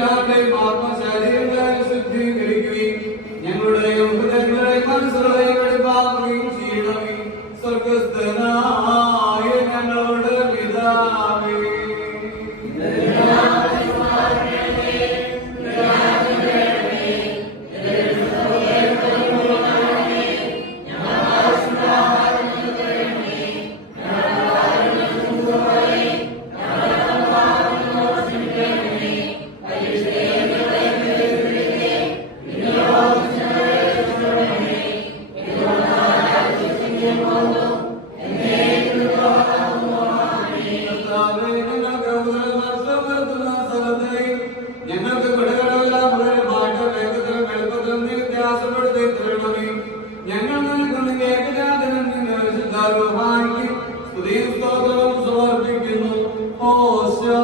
ഞങ്ങളെല്ലാവരുടെയും ആത്മശരീരങ്ങളെ ശുദ്ധീകരിക്കുകയും ഞങ്ങളുടെയും ഹൃദയങ്ങളെ മനസ്സുകളെ വെളിപ്പാക്കുകയും ചെയ്യണമേ. സ്വർഗസ്ഥനായ ഞങ്ങളുടെ പിതാവേ, ഞങ്ങൾക്ക് വിടകളെല്ലാം വളരെ മാറ്റം വേഗത്തിലും എളുപ്പത്തിലും നീ വ്യത്യാസപ്പെടുത്തി തരണമേ. ഞങ്ങൾ നിൽക്കുന്ന ഏകജാതനം നിന്നെ പരിശുദ്ധാരൂപമാക്കി സ്തുതിയും സ്തോത്രവും സമർപ്പിക്കുന്നു. ഓശോ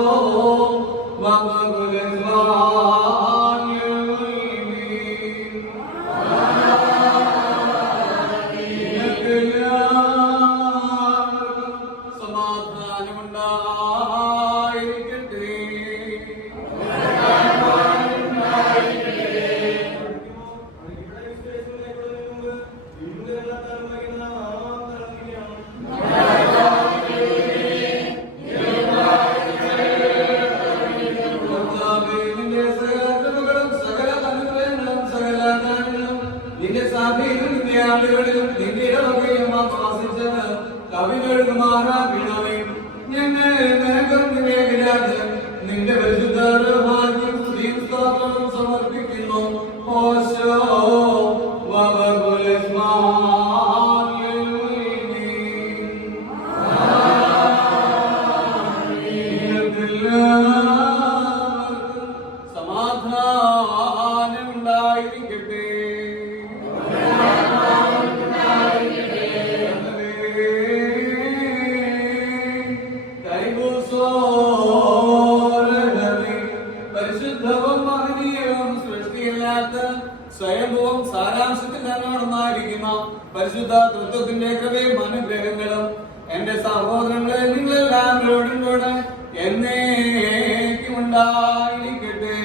നിന്റെ പരിശുദ്ധാരൂപമാക്കി സ്തുതിയും സ്തോത്രവും സമർപ്പിക്കുന്നു. ഓശോ സമാധാനം ഉണ്ടായിരിക്കട്ടെ. പരിശുദ്ധവും മഹനീയവും സൃഷ്ടിയില്ലാത്ത സ്വയംഭൂവും സാരാംശത്തിൽ തന്നോടൊന്നായിരിക്കുന്ന പരിശുദ്ധ തൃത്വത്തിന്റെ കൃപയും അനുഗ്രഹങ്ങളും എന്റെ സഹോദരങ്ങളെ നിങ്ങളെല്ലാവരോടും കൂടെ എന്നേക്കും ഉണ്ടായിരിക്കട്ടെ.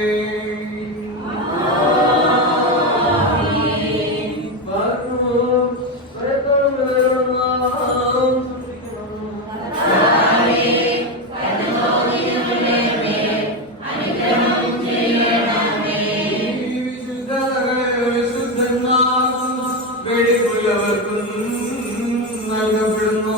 നൽകപ്പെടുന്നു.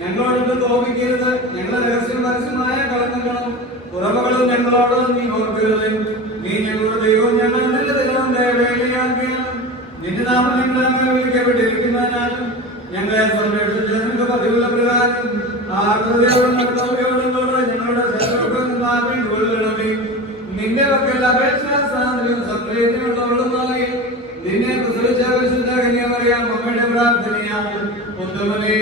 ഞങ്ങളോട് തോപിക്കരുത്. ഞങ്ങളുടെ രഹസ്യമായ കളങ്ങളും കുറവുകളും ഞങ്ങളോട് നീ ഓർക്കരുത്. നീ ഞങ്ങളുടെ ദൈവം, ഞങ്ങൾ നിന്റെ ദൈവത്തിന്റെ വേലയാക്കുകയാണ്. നിന്റെ നാമം ഞങ്ങളെ വിളിക്കപ്പെട്ടിരിക്കുന്നതിനാൽ ഞങ്ങളെ സംരക്ഷിച്ച് നിന്റെ പതിവുള്ള പ്രകാരം ആർദ്രതയോടും കർത്തവ്യയോടും ഞങ്ങളുടെ ശത്രുക്കളിൽ നിന്ന് കൊള്ളണമേ. നിന്റെ പക്കൽ അപേക്ഷാ സ്വാതന്ത്ര്യം സംപ്രീതിയുള്ളവളുമായി നിന്നെ പ്രസവിച്ച വിശുദ്ധ കന്യാമറിയാം അമ്മയുടെ പ്രാർത്ഥനയാണ്. ഉത്തമനേ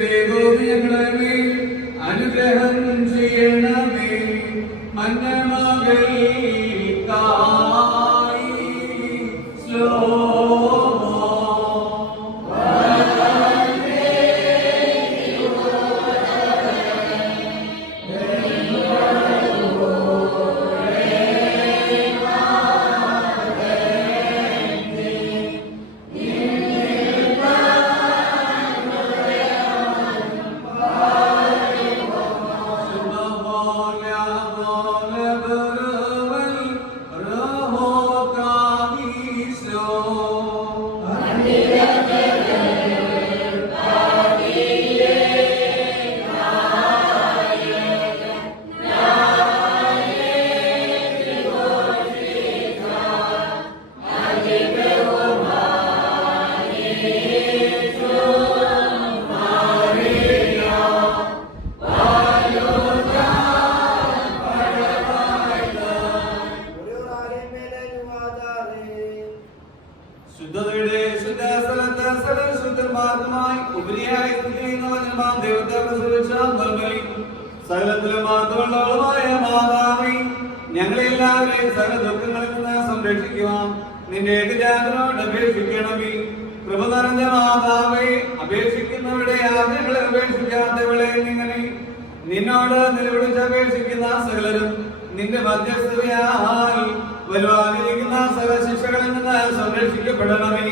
ദൈവമേ, ഞങ്ങളെ നീ അനുഗ്രഹം ചെയ്യണമേ. മന്നമകൾക്കായി ശുദ്ധതയുടെ ശുദ്ധസ്ഥലത്ത് സർവശുദ്ധന്മാർക്കുമായി ഉപരിയായി സ്ഥിതി ചെയ്യുന്ന ദൈവത്തെ പ്രസവിച്ച സകലത്തിലും മാത്രമുള്ളവളുമായ മാതാവേ, ഞങ്ങളെല്ലാവരെയും സകല ദുഃഖങ്ങളിൽ നിന്ന് സംരക്ഷിക്കുവാൻ നിന്റെ ഏകജാതനോട് അപേക്ഷിക്കണമേ. കൃപ നിറഞ്ഞ മാതാവേ, അപേക്ഷിക്കുന്നവരുടെ ആജ്ഞകളെ ഉപേക്ഷിക്കാത്തവളെ നിങ്ങനെ നിന്നോട് നിലവിളിച്ച് അപേക്ഷിക്കുന്ന സകലരും നിന്റെ മധ്യസ്ഥതയാൽ വരുവാനിരിക്കുന്ന സകല ശിക്ഷകളിൽ നിന്ന് സംരക്ഷിക്കപ്പെടണമേ.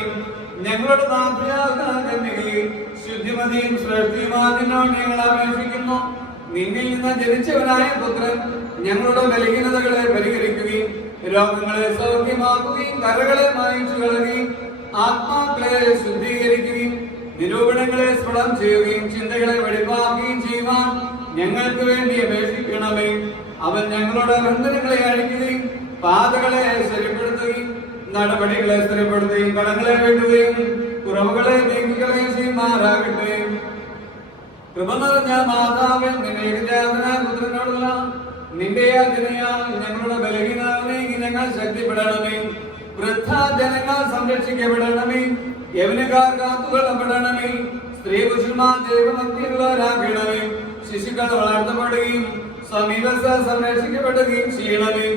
ഞങ്ങളുടെ നാഥ്യാകന്യകയെ ശുദ്ധിമതിയും ശ്രേഷ്ഠിയുമായ നിന്നോട് ഞങ്ങൾ അപേക്ഷിക്കുന്നു. നിന്നിൽ നിന്ന് ജനിച്ചവനായ പുത്രൻ ഞങ്ങളുടെ ബലഹീനതകളെ പരിഹരിക്കുകയും രോഗങ്ങളെ സൗഖ്യമാക്കുകയും കരകളെ മായിച്ചു കളയുകയും ആത്മാക്കളെ ശുദ്ധീകരിക്കുകയും നിരൂപണങ്ങളെ സ്ഫുടം ചെയ്യുകയും ചിന്തകളെ വെളിവാക്കുകയും ചെയ്യുവാൻ ഞങ്ങൾക്ക് വേണ്ടി അപേക്ഷിക്കണമേ. അവൻ ഞങ്ങളുടെ ബന്ധനങ്ങളെ അഴിക്കുകയും പാതകളെ സ്ഥിരപ്പെടുത്തുകയും നടപടികളെ സ്ഥിരപ്പെടുത്തുകയും കടങ്ങളെ വെട്ടുകയും കുറവുകളെ നീക്കുകയും ചെയ്യുമാറാകട്ടെ. കൃപ നിറഞ്ഞ മാതാവേ, നിന്റെ ഏകജാതനായ പുത്രനോടുള്ള നിന്റെ യാതനയാൽ ഞങ്ങളുടെ ബലഹീനതയെ ഞങ്ങൾ ശക്തിപ്പെടണമേ. വൃദ്ധജനങ്ങൾ സംരക്ഷിക്കപ്പെടണമേ. യൗവനക്കാർ കാത്തുകൊള്ളപ്പെടണമേ. സ്ത്രീ പുരുഷന്മാർ ദൈവഭക്തിയുള്ളവരാകണമേ. ശിശുക്കൾ വളർത്തപ്പെടുകയും സമീപസ്ഥ സംരക്ഷിക്കപ്പെടുകയും ചെയ്യണമേ.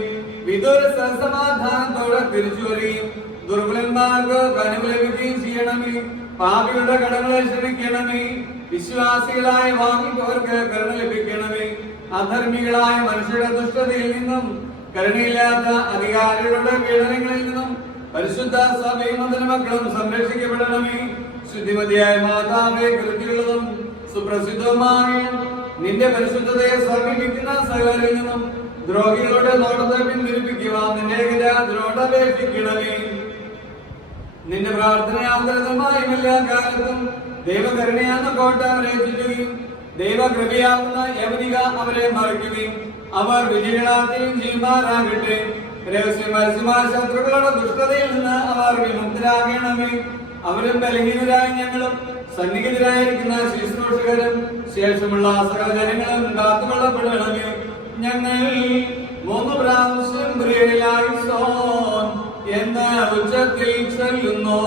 വിദൂരസ്ഥ സമാധാനത്തോടെ തിരിച്ചു വരികയും ദുർബലന്മാർക്ക് കനിവ് ലഭിക്കുകയും ചെയ്യണമേ. പാപികളുടെ കടങ്ങളെ ക്ഷമിക്കണമേ. വിശ്വാസികളായ വാങ്ങിയവർക്ക് കരുണ ലഭിക്കണമേ. അധർമ്മികളായ മനുഷ്യരുടെ ദുഷ്ടതയിൽ നിന്നും കരുണയില്ലാത്ത അധികാരികളുടെ പീഡനങ്ങളിൽ നിന്നും പരിശുദ്ധ സഭയും അതിന്റെ മക്കളും സംരക്ഷിക്കപ്പെടണമേ. ശുദ്ധിമതിയായ മാതാവേ, കൃതിയുള്ളതും സുപ്രസിദ്ധവുമായ നിന്റെ പരിശുദ്ധതയെ സമീപിക്കുന്ന സകലരിൽ നിന്നും ദ്രോഹികളുടെ നോട്ടത്തെ പിന്തിരിപ്പിക്കുവാൻ നിന്റെ ഏകജാതനോട് അപേക്ഷിക്കണമേ. നിന്റെ പ്രാർത്ഥനയാന്തരമായി എല്ലാ കാലത്തും ദൈവകരുണയാന്ന കോട്ട അവരെ ചുറ്റുകയും ദൈവകൃപയാവുന്ന യവനിക അവരെ മറിക്കുകയും അവർ വിജയനാഥയും ചെയ്യുമാറാകട്ടെ. രഹസ്യമത്സ്യമായ ശത്രുക്കളുടെ ദുഷ്ടതയിൽ നിന്ന് അവർ വിമുക്തരാകണമേ. അവരും ബലഹീനരായ ഞങ്ങളും സന്നിഹിതരായിരിക്കുന്ന ശുശ്രൂഷകരും ശേഷമുള്ള സകല ജനങ്ങളും കാത്തുകൊള്ളപ്പെടണമേ. ഞങ്ങൾ 3 പ്രാവശ്യം പ്രിയലായിസോൻ എന്ന ഉച്ചത്തിൽ ചൊല്ലുന്നു.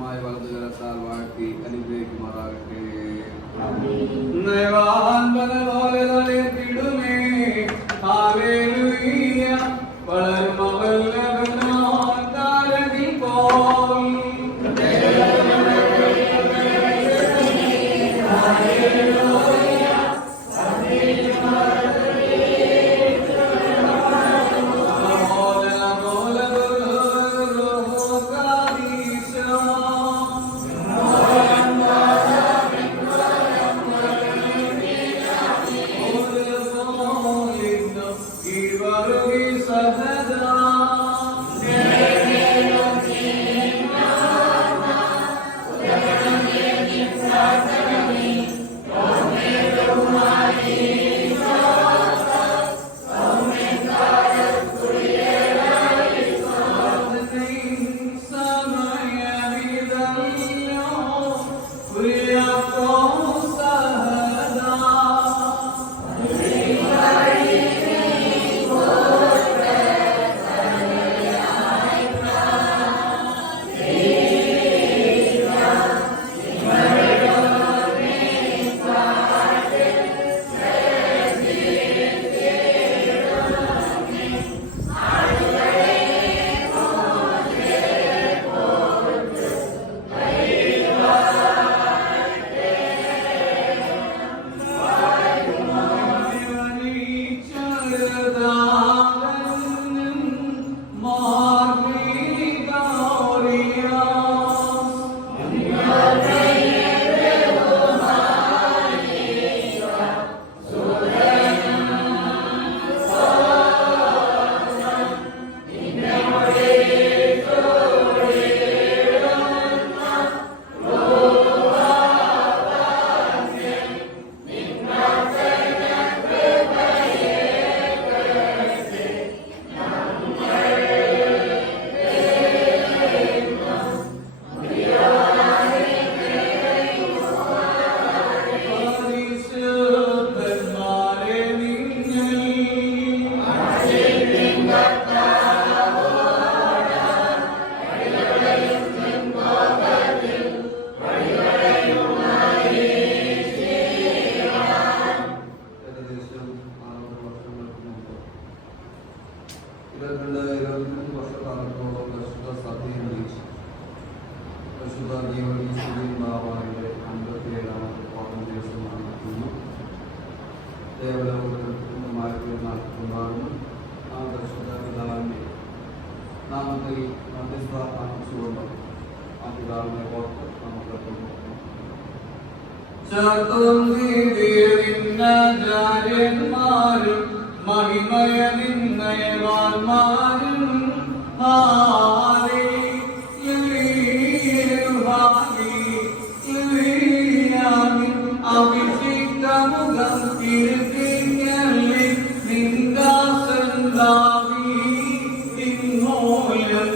പരിശുദ്ധമായ വലതുകരത്താൽ വാഴ്ത്തി അനുഗ്രഹിക്കുമാറാകട്ടെ. നയവാൻ പോലെ തലയിടുമേ ഹല്ലേലൂയ വളരും അവല്ലവനാൻ താരകിൽ പോൽ ചതുർവിധിയന്മാരും മഹിമയനിന്നയവാന്മാരും അഭിഷിക്തമുഖം തിരുത്തിങ്ങി നിന്ദാസന്താവി തിന്മൂലം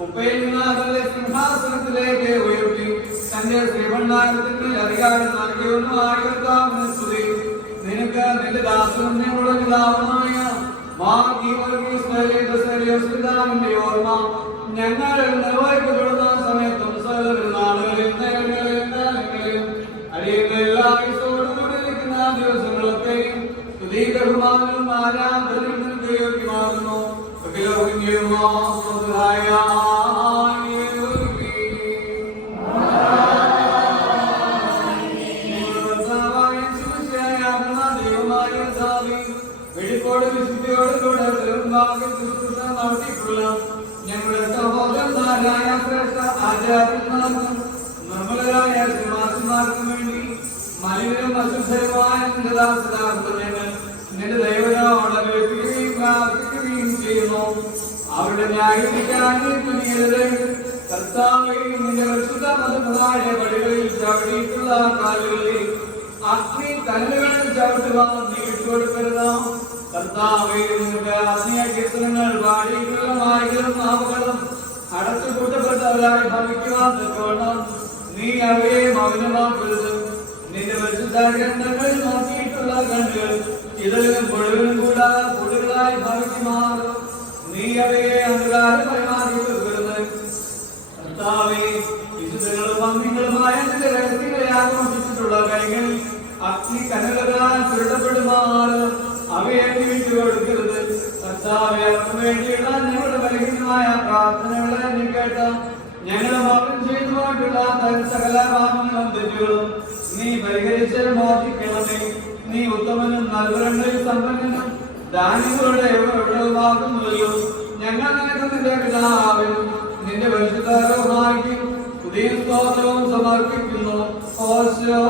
മുപ്പതിനാഥന്റെ സിംഹാസനത്തിലേക്ക് ഉയർത്തി തന്റെ ശ്രീമണ്ണാരത്തിൽ അധികാരം നൽകിയൊന്നുമായ കർത്താവിനെ സ്തുതി. നിനക്ക് നിന്റെ ദാസനും ഞങ്ങളുടെ പിതാവുമായ ിന്റെ ഓർമ്മ ഞങ്ങൾ നിർവഹിക്കപ്പെടുന്ന സമയത്തും നാളുകളിൽ നേരങ്ങളിലും അടിയുന്ന എല്ലാ വിശ്വോടുകൂടിയിരിക്കുന്ന ദിവസങ്ങളൊക്കെയും സ്തുതി ബഹുമാനവും ആരാധനയും നിനക്ക് യോഗ്യമാകുന്നു. വെളിപ്പോട് വിശുദ്ധിയോടുകൂടെ നടത്തിയിട്ടുള്ള ഞങ്ങളുടെ സഹോദരന്മാരായ ശ്രേഷ്ഠ ആചാര്യന്മാർക്കും നിർമ്മലരായ ശ്രീമാസന്മാർക്കും വേണ്ടി മലിനും അശുദ്ധരുമായ നിന്റെ ദാസനാർക്കും ഞങ്ങൾ നിന്റെ ദൈവനോട് അപേക്ഷിക്കുകയും പ്രാർത്ഥിക്കുകയും ചെയ്യുന്നു. അവരുടെ ന്യായീകരിക്കാനെതിരെ കർത്താവേ നിന്റെ പരിശുദ്ധ മതങ്ങളായ വഴികളിൽ ചവിട്ടിയിട്ടുള്ള കാലുകളിൽ അഗ്നി കല്ലുകളിൽ ചവിട്ടുവാൻ നീ വിട്ടുകൊടുക്കരുത്. കർത്താവേ നിന്റെ ആത്മീയ കീർത്തനങ്ങൾ പാടിയിട്ടുള്ള നായകരും നാമങ്ങളും അടച്ചുപൂട്ടപ്പെട്ടവരായി ഭവിക്കുവാൻ തക്കവണ്ണം നീ അവയെ മൗനമാക്കരുത്. നിന്റെ പരിശുദ്ധ ഗ്രന്ഥങ്ങളിൽ നോക്കിയിട്ടുള്ള കണ്ണുകൾ ഇതിലും മുഴുവനും കൂടാതെ പൊടികളായി ഭവിക്കുമാറും നീ അവയെ അന്ധകാരപരമാക്കി തീർക്കരുത്. കർത്താവേ വിശുദ്ധങ്ങളും അമ്മിങ്ങളുമായ നിന്റെ രഹസ്യങ്ങളെ ആഘോഷിച്ചിട്ടുള്ള കൈകൾ അഗ്നി കനലുകളാൽ ചുരുട്ടപ്പെടുമാറ് അവയെ വിട്ടുകൊടുക്കരുത്. കർത്താവേ അവർക്ക് വേണ്ടിയുള്ള ഞങ്ങളുടെ ബലഹീനമായ പ്രാർത്ഥനകളെ നീ കേട്ട ഞങ്ങളും അവൻ ചെയ്തുമായിട്ടുള്ള സകല പാപങ്ങളും തെറ്റുകളും നീ പരിഹരിച്ച് മോചിക്കണമേ. നീ ഉത്തമനും നൽവരങ്ങളിൽ സമ്പന്നനും ധാന്യങ്ങളുടെ എവിടെയുമാകുന്നുവല്ലോ. ഞങ്ങൾ നിനക്ക് നിന്റെ പിതാവിനും നിന്റെ പരിശുദ്ധമായിരിക്കും പുതിയ സ്തോത്രവും സമർപ്പിക്കുന്നു. ഓശോ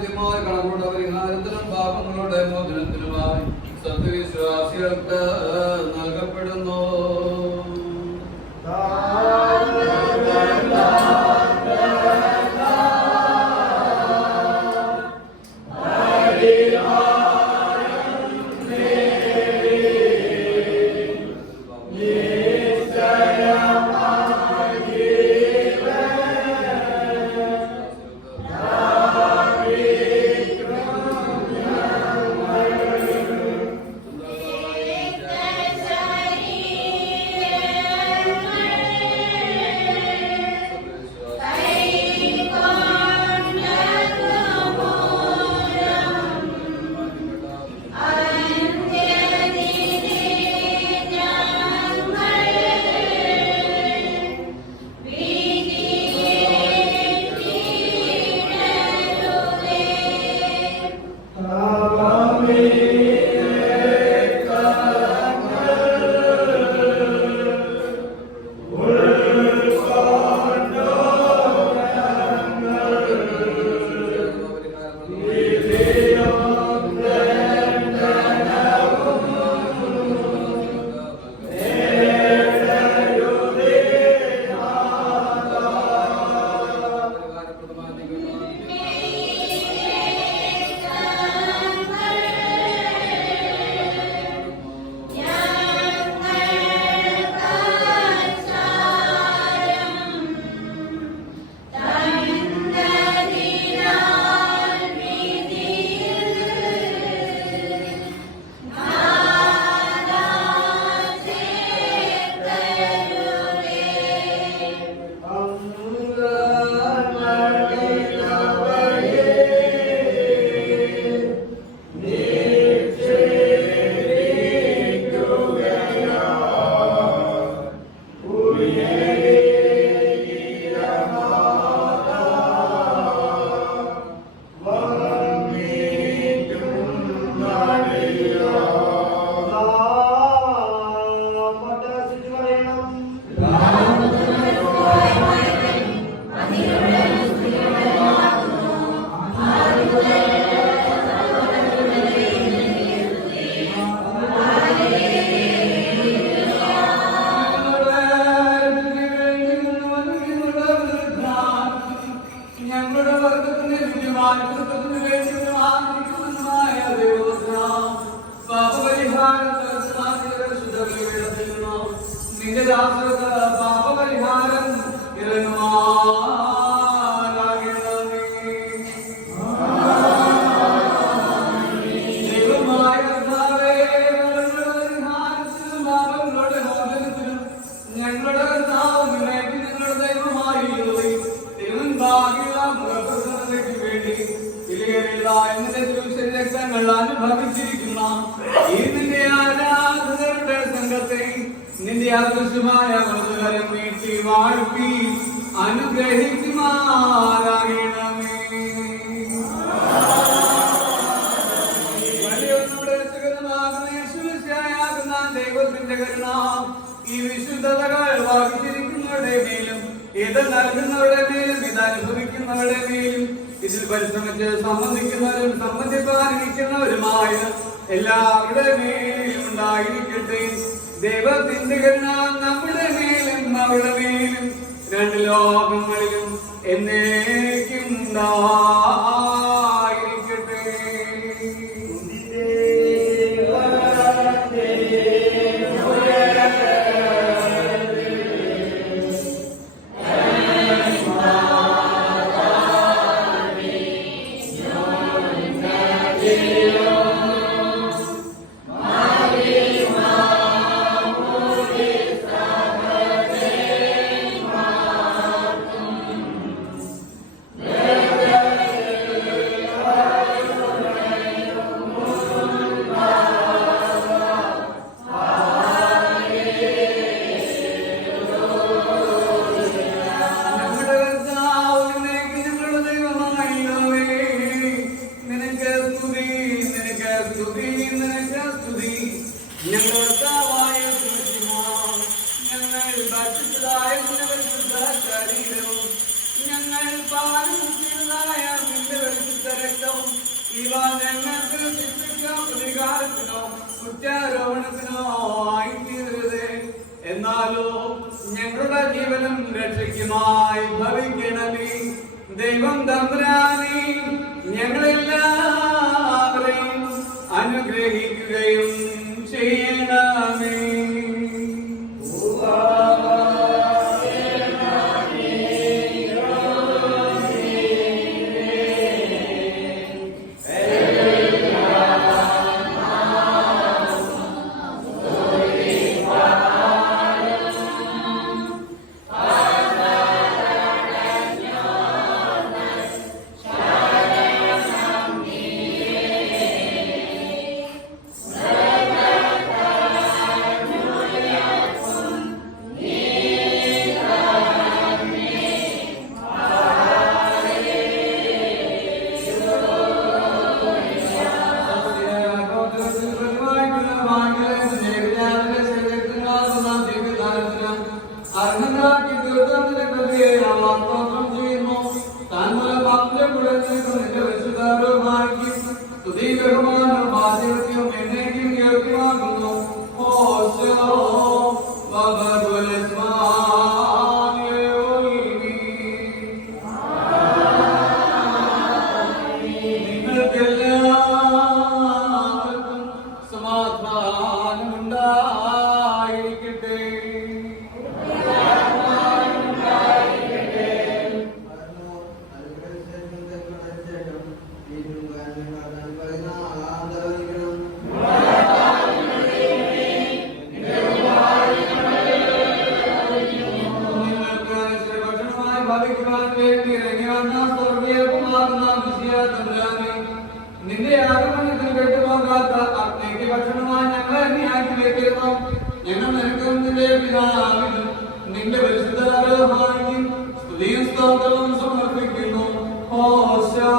നിത്യമായ കണക്കുകളുടെ പരിഹാരത്തിനും പാപങ്ങളുടെ മോചനത്തിനുമായി സത്യവിശ്വാസികൾക്ക് നൽകപ്പെടുന്നു. അനുഭവിച്ചിരിക്കുന്ന ഈ നിന്റെ ആരാധകരുടെ സംഘത്തെ നിന്റെ അദൃശ്യമായ വലതുകരം നീട്ടി വാഴ്ത്തി അനുഗ്രഹിക്കുമാറാകണമേ. വലിയൊന്നുടെ യേശുവിശിഹായാകുന്ന ദൈവത്തിന്റെ കരുണ ഈ വിശുദ്ധതകൾ വാങ്ങിച്ചിരിക്കുന്നവരുടെ മേലും ഇത് നൽകുന്നവരുടെ മേലും ഇത് അനുഭവിക്കുന്നവരുടെ മേലും ഇതിൽ പരിശ്രമിച്ച് സംബന്ധിക്കുന്നവരും സംബന്ധിക്കാനിരിക്കുന്നവരുമായ എല്ലാവരുടെ മേലും ഉണ്ടായിരിക്കട്ടെ. ദൈവത്തിന്റെ കരുണ നമ്മുടെ മേലും അവരുടെ മേലും രണ്ട് ലോകങ്ങളിലും എന്നേക്കും ഉണ്ടായിരിക്കട്ടെ. കുറ്റാരോപണത്തിനോ ആയിത്തീരരുത്. എന്നാലോ ഞങ്ങളുടെ ജീവനും രക്ഷയ്ക്കുമായി ഭവിക്കണമേ. ദൈവം തമ്പുരാനെ ഞങ്ങളെല്ലാവരെയും അനുഗ്രഹിക്കുകയും ചെയ്യണമേ. നിന്റെ ആഗമനത്തിൽ കേട്ടുപോകാത്ത അഗ്നിക്ക് ഭക്ഷണമായി ഞങ്ങളെ നീ ആക്കി വെക്കുന്നു. ഞങ്ങൾ നിനക്കും നിന്റെ പിതാവിനും നിന്റെ പരിശുദ്ധ സ്തുതിയും സ്തോത്രവും സമർപ്പിക്കുന്നു. ഓശോ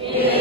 Yeah.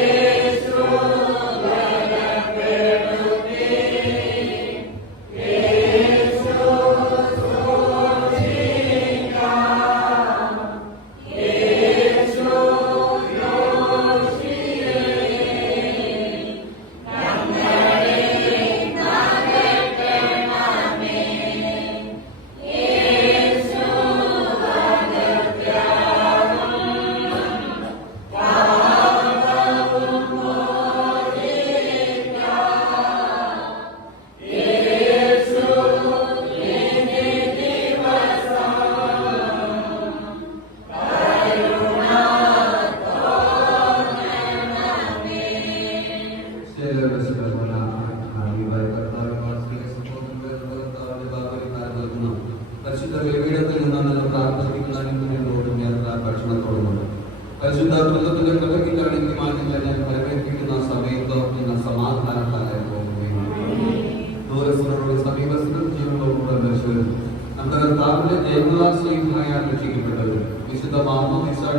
എല്ലാ സ്നേഹമായാൽ രക്ഷിക്കപ്പെട്ടവരും വിശുദ്ധ മാമോദിസായ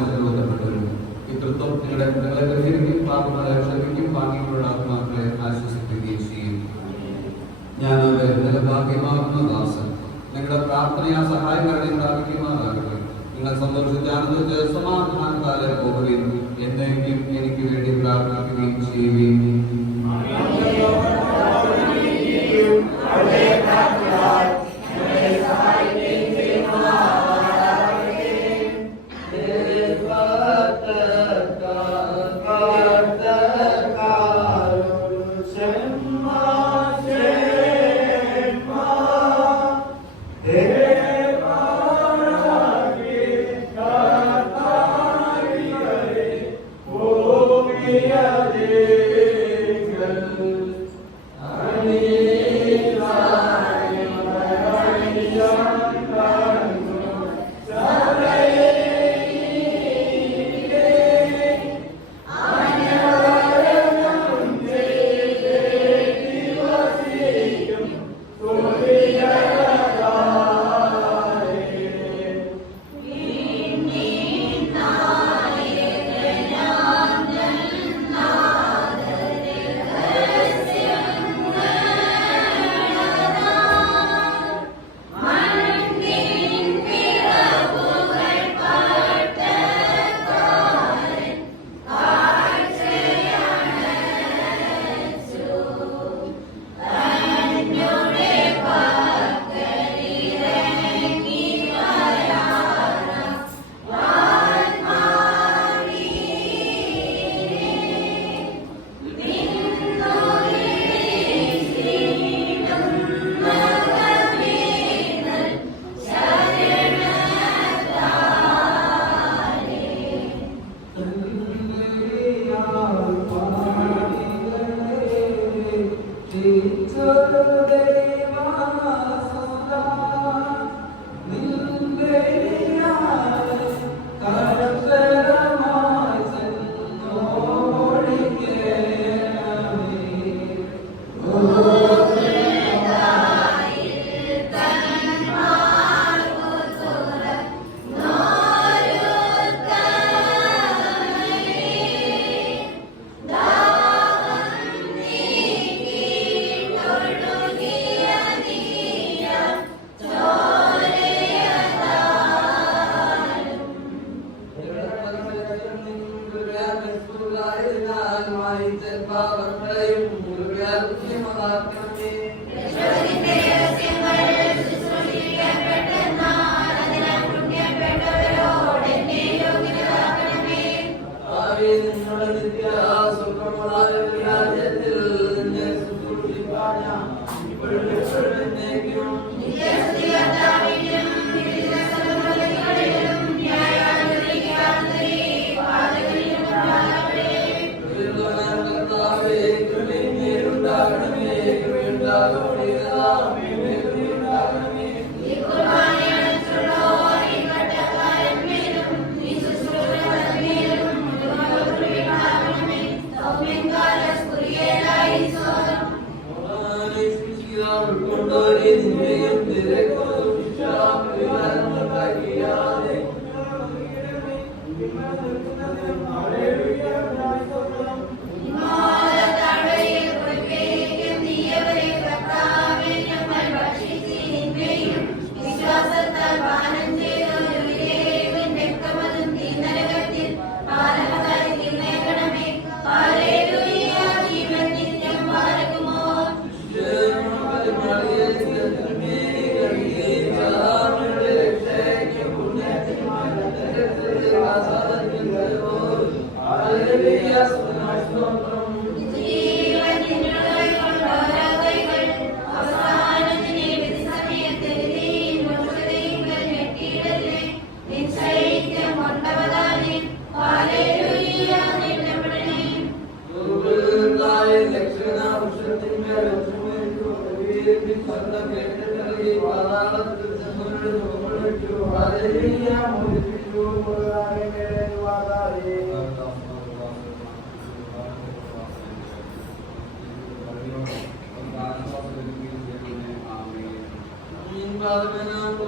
ബന്ധപ്പെട്ടവരും പിതൃത്വം നിങ്ങളെ പരിഹരിക്കുകയും പാപങ്ങളെ ക്ഷമിക്കും ഭാഗ്യങ്ങളുടെ ആത്മാക്കളെ ആശ്വസിപ്പിക്കുകയും ചെയ്യും. ഞാൻ അവരുടെ ഭാഗ്യമാകുന്ന ദാസൻ നിങ്ങളുടെ പ്രാർത്ഥനയാ സഹായങ്ങളെ പ്രാപിക്കുമാറാകട്ടെ. നിങ്ങൾ സന്തോഷിച്ച് ആനന്ദിച്ച് സമാധാനത്താലെ പോകുകയും എന്നെങ്കിലും എനിക്ക് വേണ്ടി പ്രാർത്ഥിക്കുകയും ചെയ്യുകയും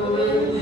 Amen.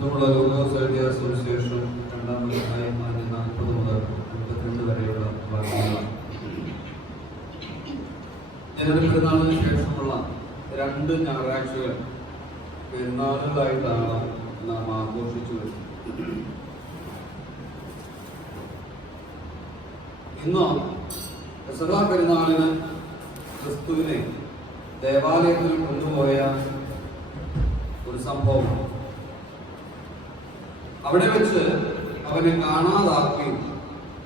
നമ്മുടെ ലൂക്കോസ് എഴുതിയ സുവിശേഷം 2-ാം അധ്യായം 40 മുതൽ 32 വരെയുള്ള വാക്യങ്ങളാണ്. ജനന പെരുന്നാളിന് ശേഷമുള്ള 2 ഞായറാഴ്ചകൾ പെരുന്നാളുകളായിട്ടാണ് നാം ആഘോഷിച്ചു വരുന്നത്. ഇന്ന് പെസഹ പെരുന്നാളിന് ക്രിസ്തുവിനെ ദേവാലയത്തിൽ കൊണ്ടുപോയ ഒരു സംഭവം, അവിടെ വെച്ച് അവനെ കാണാതാക്കുകയും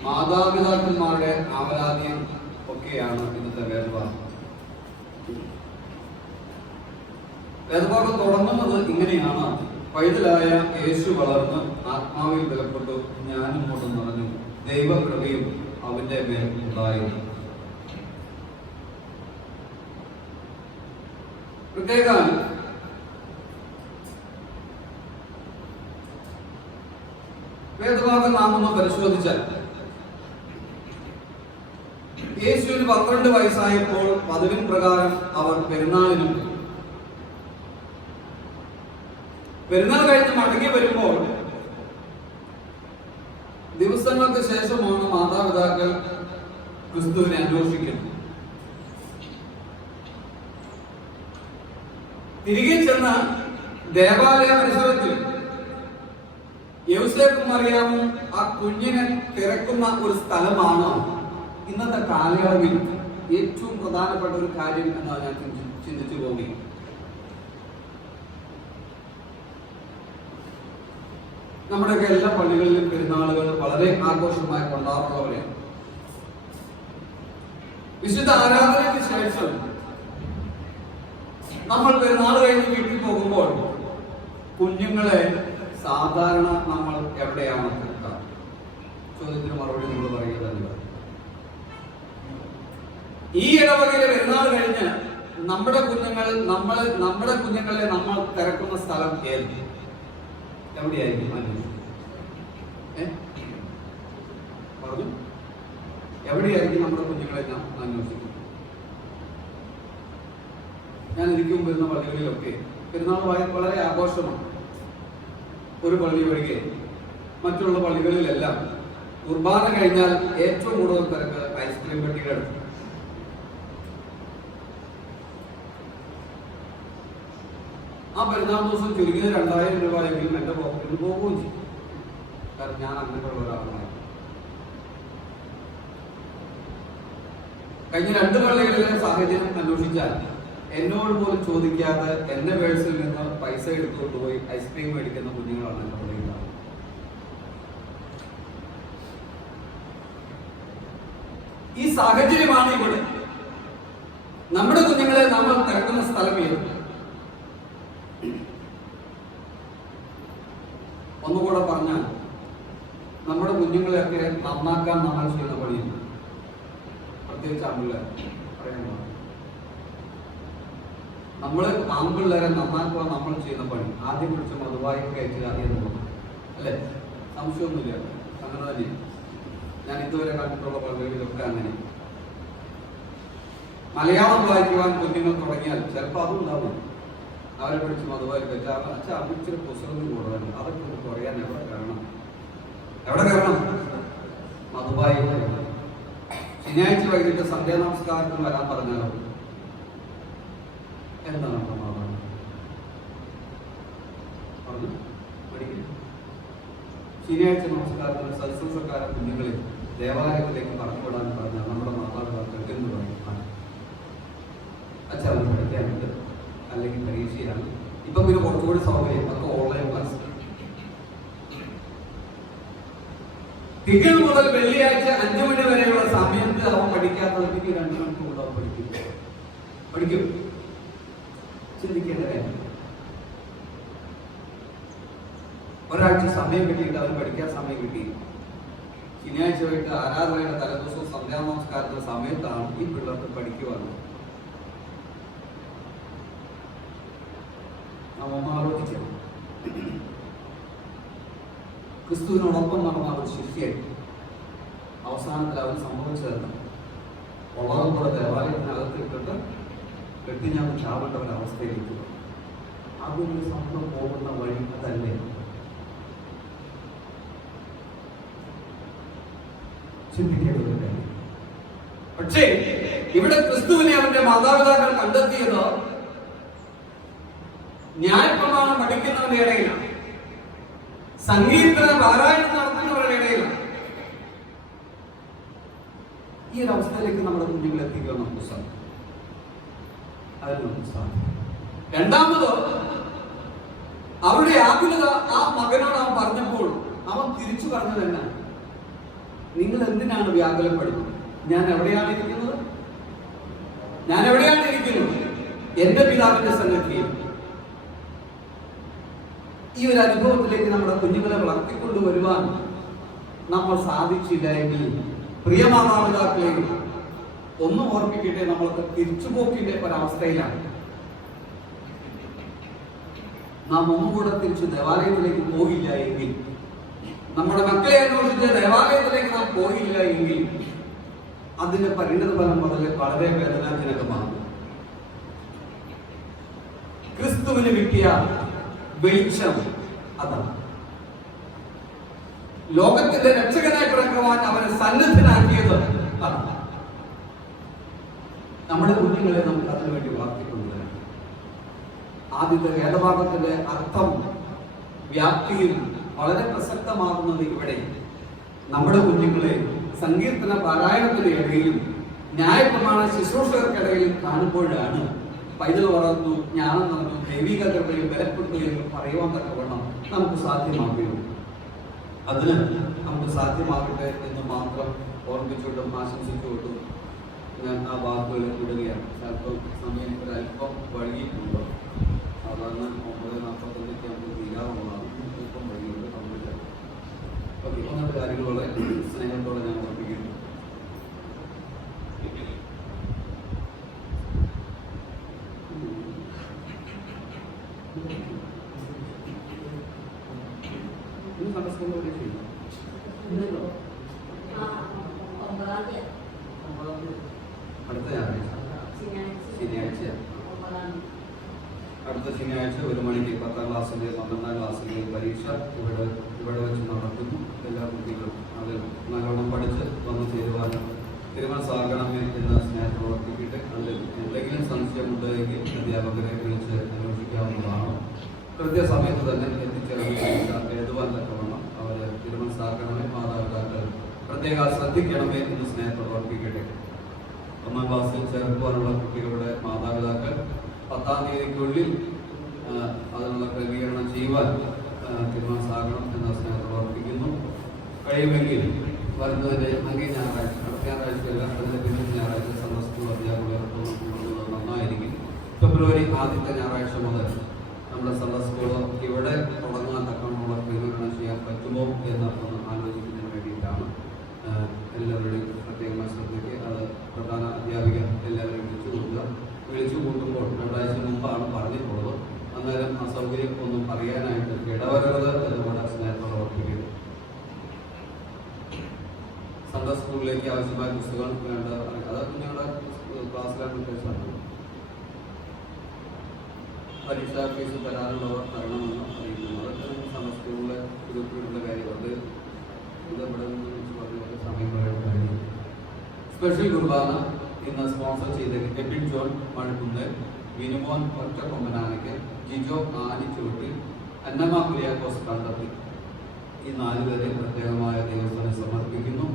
മാതാപിതാക്കന്മാരുടെ ആവലാതിയും ഒക്കെയാണ് ഇന്നത്തെ വേദഭാഗം. വേദഭാഗം തുടങ്ങുന്നത് ഇങ്ങനെയാണ്: പൈതലായ യേശു വളർന്ന് ആത്മാവിൽ ബലപ്പെട്ടു, ജ്ഞാനം കൊണ്ട് നിറഞ്ഞു, ദൈവകൃപയും അവന്റെ മേൽ ഉണ്ടായിരുന്നു. പ്രത്യേകം വേദഭാഗം നാം ഒന്ന് പരിശോധിച്ചാൽ, യേശുവിന് 12 വയസ്സായപ്പോൾ പതിവിൻ പ്രകാരം അവർ പെരുന്നാൾ കഴിഞ്ഞ് മടങ്ങി വരുമ്പോൾ ദിവസങ്ങൾക്ക് ശേഷമാണ് മാതാപിതാക്കൾ ക്രിസ്തുവിനെ അന്വേഷിക്കുന്നത്. തിരികെ ചെന്ന ദേവാലയ പരിസരത്തിൽ യോസേഫും മറിയാമും ആ കുഞ്ഞിനെ തിരക്കുന്ന ഒരു സ്ഥലമാണ് ഇന്നത്തെ കാലയളവിൽ ഏറ്റവും പ്രധാനപ്പെട്ട ഒരു കാര്യം എന്നാണ് ഞാൻ ചിന്തിച്ചു പോയി. നമ്മുടെയൊക്കെ എല്ലാ പള്ളികളിലും പെരുന്നാളുകൾ വളരെ ആഘോഷമായി കൊണ്ടാടുന്നവരെയാണ്. വിശുദ്ധ ആരാധനയ്ക്ക് ശേഷം നമ്മൾ പെരുന്നാൾ കഴിഞ്ഞ് വീട്ടിൽ പോകുമ്പോൾ കുഞ്ഞുങ്ങളെ സാധാരണ നമ്മൾ എവിടെയാണ് കിട്ടുക? ചോദ്യത്തിന് മറുപടി നമ്മൾ പറയുകയല്ല. ഈ ഇടവകയിലെ പെരുന്നാൾ കഴിഞ്ഞ് നമ്മുടെ കുഞ്ഞുങ്ങളെ നമ്മൾ തിരക്കുന്ന സ്ഥലം എവിടെയായിരിക്കും? പറഞ്ഞു, എവിടെയായിരിക്കും നമ്മുടെ കുഞ്ഞുങ്ങളെ നാം അന്വേഷിക്കുന്നത്? ഞാൻ ഇരിക്കും വരുന്ന പള്ളികളിലൊക്കെ പെരുന്നാൾ വളരെ ആഘോഷമാണ്. ഒരു പള്ളി ഒഴികെ മറ്റുള്ള പള്ളികളിലെല്ലാം കുർബാന കഴിഞ്ഞാൽ ഏറ്റവും കൂടുതൽ തിരക്ക് ഐസ്ക്രീം പെട്ടികളുടെ. ആ പെരുന്നാൾ ദിവസം ചുരുങ്ങിയത് 2000 രൂപയെങ്കിലും എന്റെ പോക്കറ്റിൽ പോവുകയും ചെയ്യും. കാരണം ഞാൻ അങ്ങനെയുള്ള ഒരാളാണ്. കഴിഞ്ഞ 2 പള്ളികളിലെ സാഹചര്യം അന്വേഷിച്ചാൽ എന്നോട് പോലും ചോദിക്കാതെ എന്റെ പേഴ്സിൽ നിന്ന് പൈസ എടുത്തുകൊണ്ട് പോയി ഐസ്ക്രീം മേടിക്കുന്ന കുഞ്ഞുങ്ങളാണ് എന്റെ പള്ളിയിലുള്ളത്. ഈ സാഹചര്യമാണ് ഇവിടെ. നമ്മുടെ കുഞ്ഞുങ്ങളെ നമ്മൾ തിരക്കുന്ന സ്ഥലം ഏത്? ഒന്നുകൂടെ പറഞ്ഞാൽ, നമ്മുടെ കുഞ്ഞുങ്ങളെയൊക്കെ നന്നാക്കാൻ നമ്മൾ ചെയ്യുന്ന പണിയുണ്ട്. പ്രത്യേകിച്ച് ആൺപിള്ളേർ പറയുന്നത്, നമ്മള് ആൺപിള്ളേരെ നന്നാക്കുക നമ്മൾ ചെയ്യുന്ന പണി. ആദ്യം പിടിച്ച് മധുവായി കയറ്റുക എന്ന് തോന്നും, അല്ലെ? സംശയമൊന്നുമില്ല, അങ്ങനെ തന്നെ. ഞാൻ ഇതുവരെ കണ്ടിട്ടുള്ള പള്ളികളിലൊക്കെ അങ്ങനെ. മലയാളം വായിക്കുവാൻ കുഞ്ഞുങ്ങൾ തുടങ്ങിയാൽ ചിലപ്പോൾ അതും ഉണ്ടാവും. അവരെ പിടിച്ച് മധുവായി കയറ്റുക. അച്ഛാ ഇച്ചിരി പുസ്തകം കൂടുതലാണ്, അതൊക്കെ കുറയാൻ എവിടെ കാരണം? മധുവായി. ശനിയാഴ്ച വൈകിട്ട് സന്ധ്യാ നമസ്കാരത്തിന് വരാൻ പറഞ്ഞാലോ എന്താണ് സമാധാനം? പറഞ്ഞു പഠിക്കും. ശനിയാഴ്ച നമസ്കാരത്തിന് ശുശ്രൂഷക്കാരൻ കുഞ്ഞുങ്ങളെ ദേവാലയത്തിലേക്ക് പറഞ്ഞുവിടാൻ പറഞ്ഞാൽ നമ്മുടെ മാതാപിതാക്കൾ എന്ന് പറയും, അച്ഛാ അവന് പഠിക്കാനുണ്ട്, അല്ലെങ്കിൽ പരീക്ഷയാണ്. ഇപ്പൊ പിന്നെ കുറച്ചുകൂടി സൗകര്യം, ഒക്കെ ഓൺലൈൻ ക്ലാസ്. തിങ്കൾ മുതൽ വെള്ളിയാഴ്ച 5 മണി വരെയുള്ള സമയത്ത് അവൻ പഠിക്കാത്തത് 2 മണിക്കൂർ പഠിക്കും. ചിന്തിക്കേണ്ട കാര്യം. ഒരാഴ്ച സമയം കിട്ടിയിട്ട് അവന് പഠിക്കാൻ സമയം കിട്ടി. ശനിയാഴ്ച വൈകിട്ട് ആരാധനയുടെ തലേദിവസവും സന്ധ്യാ നമസ്കാരത്തിന്റെ സമയത്താണ് ഈ പിള്ളേർക്ക് പഠിക്കുവാനുള്ളത്. നാം ആലോചിച്ചു, ക്രിസ്തുവിനോടൊപ്പം നടന്ന ഒരു ശിഷ്യൻ അവസാനത്തിൽ അവന് സംഭവിച്ചതെന്ന് വളർന്നുകൂടെ ദേവാലയത്തിനകത്ത് ഇട്ടിട്ട് കെട്ടിഞ്ഞാൽ ചാവേണ്ട ഒരവസ്ഥയിലേക്ക്. അതൊരു സ്വന്തം പോകുന്ന വഴി അതല്ലേ? ചിന്തിക്കേണ്ടതുണ്ട്. പക്ഷേ ഇവിടെ ക്രിസ്തുവിനെ അവന്റെ മാതാപിതാക്കൾ കണ്ടെത്തിയത് ന്യായപ്രമാണം പഠിക്കുന്നവരുടെ ഇടയിലാണ്, സംഗീതത്തിന് പാരായണം നടത്തുന്നവരുടെ ഇടയിലാണ്. ഈ ഒരു അവസ്ഥയിലേക്ക് നമ്മുടെ കുഞ്ഞുങ്ങളെ എത്തിക്കുക നമുക്ക് സാധിക്കും. അതിന് നമുക്ക് സാധിക്കും. രണ്ടാമത് അവരുടെ ആകുലത ആ മകനോട് അവൻ പറഞ്ഞപ്പോൾ അവൻ തിരിച്ചു പറഞ്ഞത് എന്നാ, നിങ്ങൾ എന്തിനാണ് വ്യാകുലപ്പെടുന്നത്? ഞാൻ എവിടെയാണ് ഇരിക്കുന്നത്? ഞാൻ എവിടെയാണ് ഇരിക്കുന്നത്? എന്റെ പിതാവിന്റെ സന്നിധിയിൽ. ഈ ഒരു അനുഭവത്തിലേക്ക് നമ്മുടെ കുഞ്ഞുങ്ങളെ വളർത്തിക്കൊണ്ടുവരുവാൻ നമ്മൾ സാധിച്ചില്ല എങ്കിൽ, പ്രിയ മാതാപിതാക്കളെ ഒന്നും ഓർമ്മിക്കട്ടെ, നമ്മളൊക്കെ തിരിച്ചുപോക്കിന്റെ ഒരവസ്ഥയിലാണ്. നാം ഒന്നുകൂടെ തിരിച്ച് ദേവാലയത്തിലേക്ക് പോയില്ല എങ്കിൽ, നമ്മുടെ മക്കളെ അന്വേഷിച്ച് ദേവാലയത്തിലേക്ക് നാം പോയില്ല എങ്കിൽ, അതിന്റെ പരിണത ഫലം വളരെ വേദനാജനകമാണ്. ക്രിസ്തുവിന് കിട്ടിയ വെളിച്ചം അതാണ്. ലോകത്തിന്റെ രക്ഷകനായി പിറക്കുവാൻ അവനെ സന്നദ്ധനാക്കിയത് അതാണ്. നമ്മുടെ കുഞ്ഞുങ്ങളെ നമുക്ക് അതിനുവേണ്ടി വളർത്തിക്കൊണ്ടുവരാം. ആദ്യത്തെ വേദഭാഗത്തിന്റെ അർത്ഥം വ്യാപ്തിയിൽ വളരെ പ്രസക്തമാകുന്നത് ഇവിടെ നമ്മുടെ കുഞ്ഞുങ്ങളെ സങ്കീർത്തന പാരായണത്തിന്റെ ഇടയിലും ന്യായപ്രമാണ ശുശ്രൂഷകർക്കിടയിലും കാണുമ്പോഴാണ് പൈതൽ വളർന്നു, ജ്ഞാനം നടന്നു, ദൈവിക കൃപയിൽ ബലപ്പെട്ടു എന്ന് പറയുവാൻ തക്കവണ്ണം നമുക്ക് സാധ്യമാകുകയുള്ളൂ. അതിന് നമുക്ക് സാധ്യമാകട്ടെ എന്ന് മാത്രം ഓർമ്മിച്ചുകൊണ്ടും ആശംസിച്ചുകൊണ്ടും ഞാൻ ആ വാക്കുകൾ വിടുകയാണ്. ചിലപ്പോൾ സമയം ഒരല്പം വൈകിയിട്ടുണ്ടോ? സാധാരണ 9:45 നമുക്ക് തീരാറുള്ളതാണ്. ഇപ്പം വൈകിയുണ്ട്, സംഭവിച്ചത്. ഓക്കെ, ഒന്നത്തെ കാര്യങ്ങൾ വളരെ സ്നേഹത്തോടെ ഞാൻ ഓർമ്മിക്കുന്നു. അടുത്ത ശനിയാഴ്ച 1 മണിക്ക് 10ാം ക്ലാസ്സിലെ 12ാം ക്ലാസ്സിലെ പരീക്ഷ ഇവിടെ വെച്ച് നടത്തുന്നു. എല്ലാ കുട്ടികളും അത് നല്ലോണം പഠിച്ച് വന്നു ചേരുവാനും തീരുമാനമാകണമേ എന്ന് സ്നേഹം പ്രവർത്തിക്കട്ടെ. അതിൽ എന്തെങ്കിലും സംശയമുണ്ടെങ്കിൽ അധ്യാപകരെ വിളിച്ച് അന്വേഷിക്കാവുന്നതാണ്. കൃത്യസമയത്ത് തന്നെ എത്തിച്ചേർന്ന് എഴുതുവാൻ തക്കവണ്ണം അവരെ തീരുമാനമാകണമേ. മാതാപിതാക്കൾ പ്രത്യേക ശ്രദ്ധിക്കണമേ എന്ന് സ്നേഹം പ്രവർത്തിക്കട്ടെ. 1ാം ക്ലാസ്സിൽ ചേർക്കുവാനുള്ള കുട്ടികളുടെ മാതാപിതാക്കൾ 10ാം തീയതിക്കുള്ളിൽ അതിനുള്ള ക്രമീകരണം ചെയ്യുവാൻ തീരുമാനമാകണം എന്ന സ്നേഹം പ്രവർത്തിക്കുന്നു. കഴിയുമെങ്കിൽ വരുന്നതിൻ്റെ അങ്ങേ ഞായറാഴ്ച, അടുത്ത ഞായറാഴ്ചയല്ല, അതിൻ്റെ പിന്നീട് ഞായറാഴ്ച സൺഡേ സ്കൂൾ അധ്യാപകർ നന്നായിരിക്കും. ഫെബ്രുവരി ആദ്യത്തെ ഞായറാഴ്ച മുതൽ നമ്മുടെ സൺഡേ സ്കൂൾ ഇവിടെ തുടങ്ങാൻ തക്കമുള്ള ക്രമീകരണം ചെയ്യാൻ പറ്റുമോ എന്ന് ആലോചിക്കുന്നതിന് വേണ്ടിയിട്ടാണ്. എല്ലാവരുടെയും പ്രത്യേകമായ ശ്രദ്ധയ്ക്ക് അത് പ്രധാന അധ്യാപിക എല്ലാവരെയും വിളിച്ചു കൂട്ടുമ്പോൾ 2 ആഴ്ച മുമ്പാണ് പറഞ്ഞിട്ടുള്ളത്. അന്നേരം അസൗകര്യം ഒന്നും അറിയാനായിട്ട് ഇടവരരുത് നമ്മുടെ സ്നേഹത്തോടെ ഓർപ്പിക്കുന്നു. സൺഡേ സ്കൂളിലേക്ക് ആവശ്യമായ പുസ്തകങ്ങൾ വേണ്ട അതൊക്കെ ഞങ്ങളുടെ ക്ലാസ്സിലാണ് നിർദ്ദേശമാണ്. പരീക്ഷാ ഫീസ് തരാനുള്ളവർ തരണമെന്ന് അറിയിക്കുന്നു. അതൊക്കെ നമ്മൾ സൺഡേ സ്കൂളിലെ ഗ്രൂപ്പിലുള്ള കാര്യമുണ്ട്. ഇതിവിടെ നിന്ന് പറഞ്ഞ സമയം കഴിഞ്ഞു. സ്പെഷ്യൽ കുർബാന ഇന്ന് സ്പോൺസർ ചെയ്ത എബിൻ ജോൺ മഴക്കുന്ന്, വിനുമോൻ ഒറ്റക്കൊമ്പനാനയ്ക്ക്, ജിജോ ആനിച്ചോട്ടിൽ, അന്നമ്മ കുര്യാക്കോസ് കണ്ടെത്തി. ഈ 4 പേരെ പ്രത്യേകമായ ദൈവസ്ഥാനം സമർപ്പിക്കുന്നു.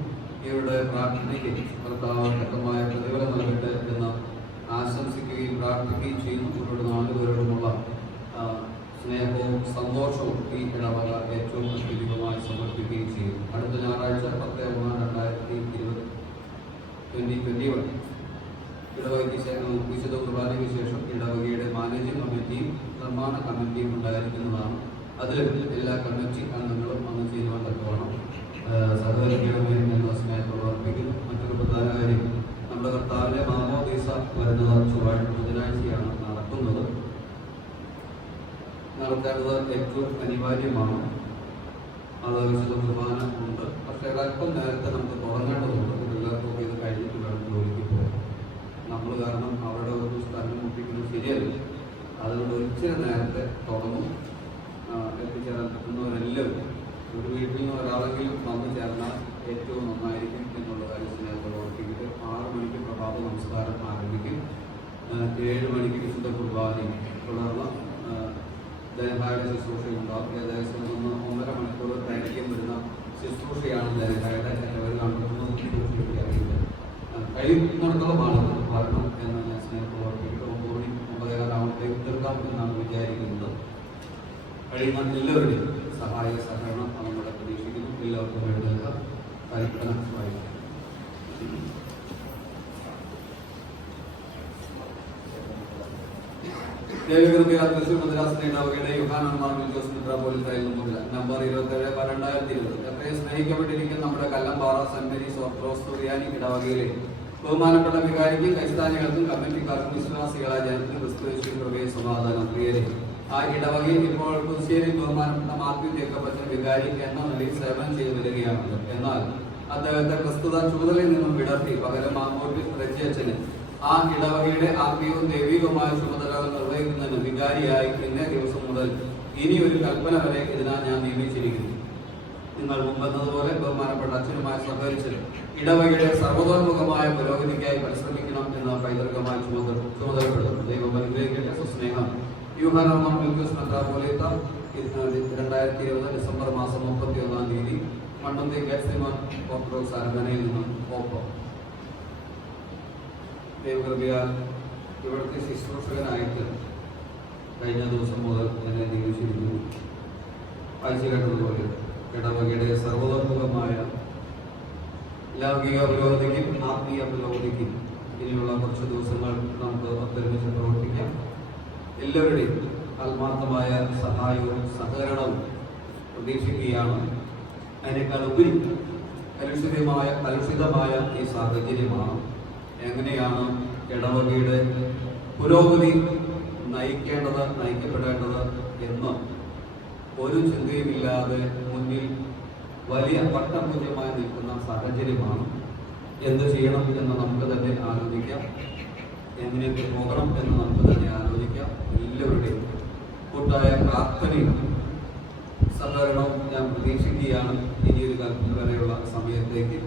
ഇവരുടെ പ്രാർത്ഥനയ്ക്ക് കർത്താവ് തക്കമായ പ്രതിഫലം നൽകട്ടെ എന്ന് ആശംസിക്കുകയും പ്രാർത്ഥിക്കുകയും ചെയ്യുന്നു. ഇവരുടെ 4 പേരോടുമുള്ള സ്നേഹവും സന്തോഷവും ഈ ഇടവക ഏറ്റവും അത്യധികമായി സമർപ്പിക്കുകയും ചെയ്യും. അടുത്ത ഞായറാഴ്ച 10/1/2021 ഇടവകയ്ക്ക് ശേഷം വിശുദ്ധ കുർബാനയ്ക്ക് ശേഷം ഇടവകയുടെ മാനേജിംഗ് കമ്മിറ്റിയും നിർമ്മാണ കമ്മിറ്റിയും ഉണ്ടായിരിക്കുന്നതാണ്. അതിൽ എല്ലാ കമ്മിറ്റി അംഗങ്ങളും വന്നു ചെയ്യുവാൻ തക്കവണ്ണം സഹകരിക്കണമേ എന്ന സ്നേഹത്തോട് അർപ്പിക്കുന്നു. മറ്റൊരു പ്രധാന കാര്യം, നമ്മുടെ കർത്താവിന്റെ മാമോദീസ വരുന്നത് ചൊവ്വാഴ്ച ബുധനാഴ്ചയാണ് നടക്കുന്നത്. നടത്തേണ്ടത് ഏറ്റവും അനിവാര്യമാണ്. അത് വിശുദ്ധ കുർബാന ഉണ്ട്. പക്ഷേ അല്പം നേരത്തെ നമുക്ക് തുടങ്ങേണ്ടതുണ്ട്. എല്ലാവർക്കും ഇത് കഴിഞ്ഞിട്ട് വേണം ജോലിക്ക് പോകാൻ. നമ്മൾ കാരണം അവരുടെ ഒരു സ്ഥലം മുട്ടിക്കുന്നത് ശരിയല്ല. അതുകൊണ്ട് ഒരിച്ചിരി നേരത്തെ തുടങ്ങും. എത്തിച്ചേരാൻ പറ്റുന്നവരെല്ലാവരും ഒരു വീട്ടിൽ നിന്ന് ഒരാളെങ്കിലും വന്നു ചേർന്നാൽ ഏറ്റവും നന്നായിരിക്കും എന്നുള്ള കാര്യം സ്നേഹത്തോടെ ഓർപ്പിക്കുന്നത്. 6 മണിക്ക് പ്രഭാത നമസ്കാരം ആരംഭിക്കും. 7 മണിക്ക് വിശുദ്ധ കുർബാനയും തുടർന്ന് ദേഹായുടെ ശുശ്രൂഷയുണ്ടാകും. ഏകദേശം 1.5 മണിക്കൂർ ദൈർഘ്യം വരുന്ന ശുശ്രൂഷയാണ് ദേഹായുടെ. എല്ലാവരും കണ്ടുകൊണ്ടും ശുശ്രൂഷയൊക്കെയായിട്ട് കഴിയുന്നിടത്തോളം ആളുകൾ വരണം എന്ന് ഞാൻ സ്നേഹത്തോടെ ഓർപ്പിക്കുന്നത്. 9 മണി 9:15 തീർക്കാം എന്നാണ് വിചാരിക്കുന്നത്. കഴിയുന്ന എല്ലാവരുടെയും സഹായ സഹകരണം നമ്മളെ പ്രതീക്ഷിക്കുന്നു. എല്ലാവർക്കും വേണ്ടുന്ന പരിഗണന വായിക്കും. തൃശ്ശൂർ മദ്രാസ് ഇടവകയുടെ യോഹന്നാൻ മാർട്ടിൻ ജോസ് മെത്രാപ്പോലീത്തായിരുന്നു മുതൽ നമ്പർ 27/2020 എത്രയും സ്നേഹിക്കപ്പെട്ടിരിക്കുന്ന നമ്മുടെ കല്ലമ്പാറ സെന്റ് മേരീസ് ഓർത്തഡോക്സ് സുറിയാനി ഇടവകയിലെ ബഹുമാനപ്പെട്ട വികാരിക്കും ക്രൈസ്താനികൾക്കും കമ്മിറ്റിക്കാർക്കും വിശ്വാസികളായ ജനത്തിന് ക്രിസ്തുയേശുവിൻ കൃപയും സമാധാനം പ്രിയരെ. ആ ഇടവകയിൽ ഇപ്പോൾ പുതുശ്ശേരി ബഹുമാനപ്പെട്ട മാത്യു ജേക്കബച്ചൻ വികാരി എന്ന നിലയിൽ സേവനം ചെയ്തു വരികയാണല്ലോ. എന്നാൽ അദ്ദേഹത്തെ പ്രസ്തുത ചുമതലയിൽ നിന്നും വിടർത്തി പകരം മാങ്ങോട്ട് റജിയച്ചന് ആ ഇടവകയുടെ ആത്മീയവും ദൈവികവുമായ ചുമതലകൾ നിർവഹിക്കുന്നതിന് വികാരിയായി ഇന്നേ ദിവസം മുതൽ ഇനി ഒരു കൽപ്പന വരെ ഇതിനാൽ ഞാൻ നിയമിച്ചിരിക്കുന്നു. നിങ്ങൾ മുമ്പെന്നതുപോലെ ബഹുമാനപ്പെട്ട അച്ഛനുമായി സഹകരിച്ച് ഇടവകയുടെ സർവതോന്മുഖമായ പുരോഗതിക്കായി പരിശ്രമിക്കണം എന്ന പൈതൃകമായി ചുമതലപ്പെടുന്നു. ദൈവം അനുഗ്രഹിക്കട്ടെ. സുസ്നേഹം. യോഹന്നാൻ മാർട്ടിൻ ജോസ് മെത്രാപ്പോലീത്ത 2020 ഡിസംബർ മാസം 31-ാം തീയതി മണ്ണുന്തി ഗാഡ്സിമോൻ ഓർത്തഡോക്സ് അരമനയിൽ നിന്നും ഒപ്പം. ദൈവകൃപയാൽ ഇവിടുത്തെ ശുശ്രൂഷകനായിട്ട് കഴിഞ്ഞ ദിവസം മുതൽ എന്നെ നിയമിച്ചിരിക്കുന്നു. വായിച്ചു കേട്ടതുപോലെ ഇടവകയുടെ സർവതോന്മുഖമായ ലൗകിക പുരോഗതിക്കും ആത്മീയ പുരോഗതിക്കും ഇനിയുള്ള കുറച്ച് ദിവസങ്ങൾ നമുക്ക് ഒത്തൊരുമിച്ച് പ്രവർത്തിക്കാം. എല്ലാവരുടെയും ആത്മാർത്ഥമായ സഹായവും സഹകരണവും പ്രതീക്ഷിക്കുകയാണ്. അതിനേക്കാൾ ഉപരി കലുഷിതമായ ഈ സാഹചര്യമാണ് എങ്ങനെയാണ് ഇടവകയുടെ പുരോഗതി നയിക്കപ്പെടേണ്ടത് എന്ന് ഒരു ചിന്തയുമില്ലാതെ മുന്നിൽ വലിയ പട്ടപൂജ്യമായി നിൽക്കുന്ന സാഹചര്യമാണ്. എന്ത് ചെയ്യണം എന്ന് നമുക്ക് തന്നെ ആലോചിക്കാം. എങ്ങനെയൊക്കെ പോകണം എന്ന് നമുക്ക് തന്നെ ആലോചിക്കാം. എല്ലാവരുടെയും കൂട്ടായ പ്രാർത്ഥനയും സഹകരണവും ഞാൻ പ്രതീക്ഷിക്കുകയാണ്. ഇനിയൊരു കാലത്ത് വരെയുള്ള സമയത്തേക്ക്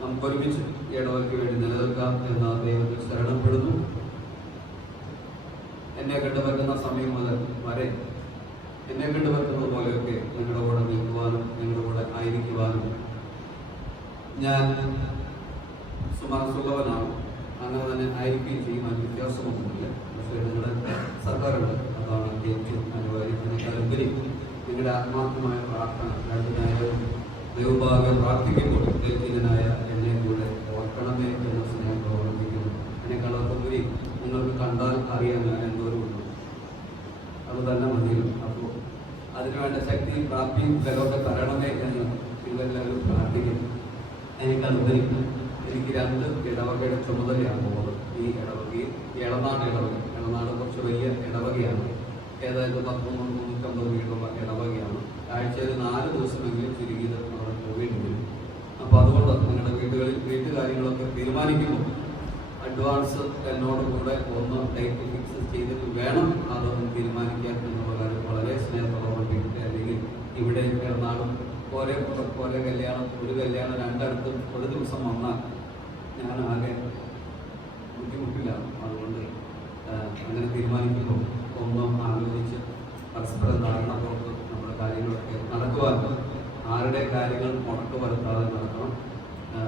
നമുക്കൊരുമിച്ച് ഇടവയ്ക്ക് വേണ്ടി നിലനിൽക്കാം എന്ന ദൈവത്തിൽ ശരണപ്പെടുന്നു. എന്നെ കണ്ടുപറ്റുന്ന സമയം മുതൽ വരെ എന്നെ കണ്ടുപറ്റുന്നത് പോലെയൊക്കെ നിങ്ങളുടെ കൂടെ നിൽക്കുവാനും നിങ്ങളുടെ കൂടെ ആയിരിക്കുവാനും ഞാൻ സുമനസ്സുള്ളവനാണ്. അങ്ങനെ തന്നെ ആയിരിക്കുകയും ചെയ്യും. അതിന് വ്യത്യാസമൊന്നുമില്ല. പക്ഷേ നിങ്ങളുടെ സർക്കാരുണ്ട്, അതാണ് ഏറ്റവും അനിവാര്യം. അതിനേക്കാളുപരി നിങ്ങളുടെ ആത്മാർത്ഥമായ പ്രാർത്ഥന രണ്ടിനായാലും ദൈവഭാഗ്യം പ്രാർത്ഥിക്കുമ്പോൾ ദൈവത്തിനായ എന്നെ കൂടെ ഓർക്കണമേ എന്ന സ്നേഹം പ്രവർത്തിക്കുന്നു. അതിനേക്കാളൊക്കെ നിങ്ങൾക്ക് കണ്ടാൽ അറിയാൻ ഞാൻ എന്തോരമുണ്ട്, അത് തന്നെ മതിയും. അപ്പോൾ അതിനുവേണ്ട ശക്തിയും പ്രാപ്തിയും ബലമൊക്കെ തരണമേ എന്ന് നിങ്ങളെല്ലാവരും പ്രാർത്ഥിക്കുന്നു. അതിനേക്കാളുപരി എനിക്ക് 2 ഇടവകയുടെ ചുമതലയാണ് പോകുന്നത്. ഈ ഇടവകയിൽ ഇളനാട് കുറച്ച് വലിയ ഇടവകയാണ്. ഏതായത് 350 വീടുള്ള ഇടവകയാണ്. ആഴ്ചയിൽ 4 ദിവസമെങ്കിലും ചുരുങ്ങിയത് അവിടെ പോവേണ്ടി വരും. അപ്പോൾ അതുകൊണ്ട് നിങ്ങളുടെ വീട്ടുകാര്യങ്ങളൊക്കെ തീരുമാനിക്കുമ്പോൾ അഡ്വാൻസ് എന്നോട് കൂടെ ഒന്ന് ഡേറ്റ് ഫിക്സ് ചെയ്തിട്ട് വേണം അതൊന്ന് തീരുമാനിക്കാൻ എന്നുള്ള കാര്യം വളരെ സ്നേഹത്തോടെ. അല്ലെങ്കിൽ ഇവിടെ ഇളനാടും പോലെ കല്യാണം, ഒരു കല്യാണം രണ്ടിടത്തും ഒരു ദിവസം വന്നാൽ ഞാൻ ആകെ ബുദ്ധിമുട്ടില്ല. അതുകൊണ്ട് അങ്ങനെ തീരുമാനിക്കുമ്പോൾ ഒന്നും ആലോചിച്ച് പരസ്പരം ധാരണപ്പുറത്ത് നമ്മുടെ കാര്യങ്ങളൊക്കെ നടക്കുവാൻ ആരുടെ കാര്യങ്ങൾ മുടക്ക് വരുത്താതെ നടക്കണം.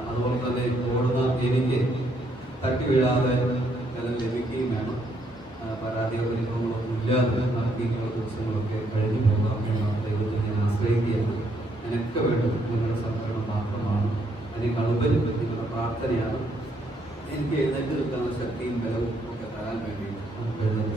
അതുപോലെ തന്നെ ഓടുന്ന എനിക്ക് തട്ടി വീഴാതെ എല്ലാം ലഭിക്കുകയും വേണം. പരാതി പരിഭവങ്ങളൊന്നും ഇല്ലാതെ നടത്തിയിട്ടുള്ള ദിവസങ്ങളൊക്കെ കഴിഞ്ഞു പോകാം എന്ന ദൈവത്തെ ഞാൻ ആശ്രയിക്കുകയാണ്. എനിക്ക് വേണ്ടത് നിങ്ങളുടെ സഹകരണം മാത്രമാണ്. അതിനേക്കാളുപരി നിങ്ങളുടെ പ്രാർത്ഥനയാണ്. എനിക്ക് എഴുന്നേറ്റ് നിൽക്കുന്ന ശക്തിയും ബലവും ഒക്കെ തരാൻ വേണ്ടി നമുക്ക് എഴുന്നേറ്റ്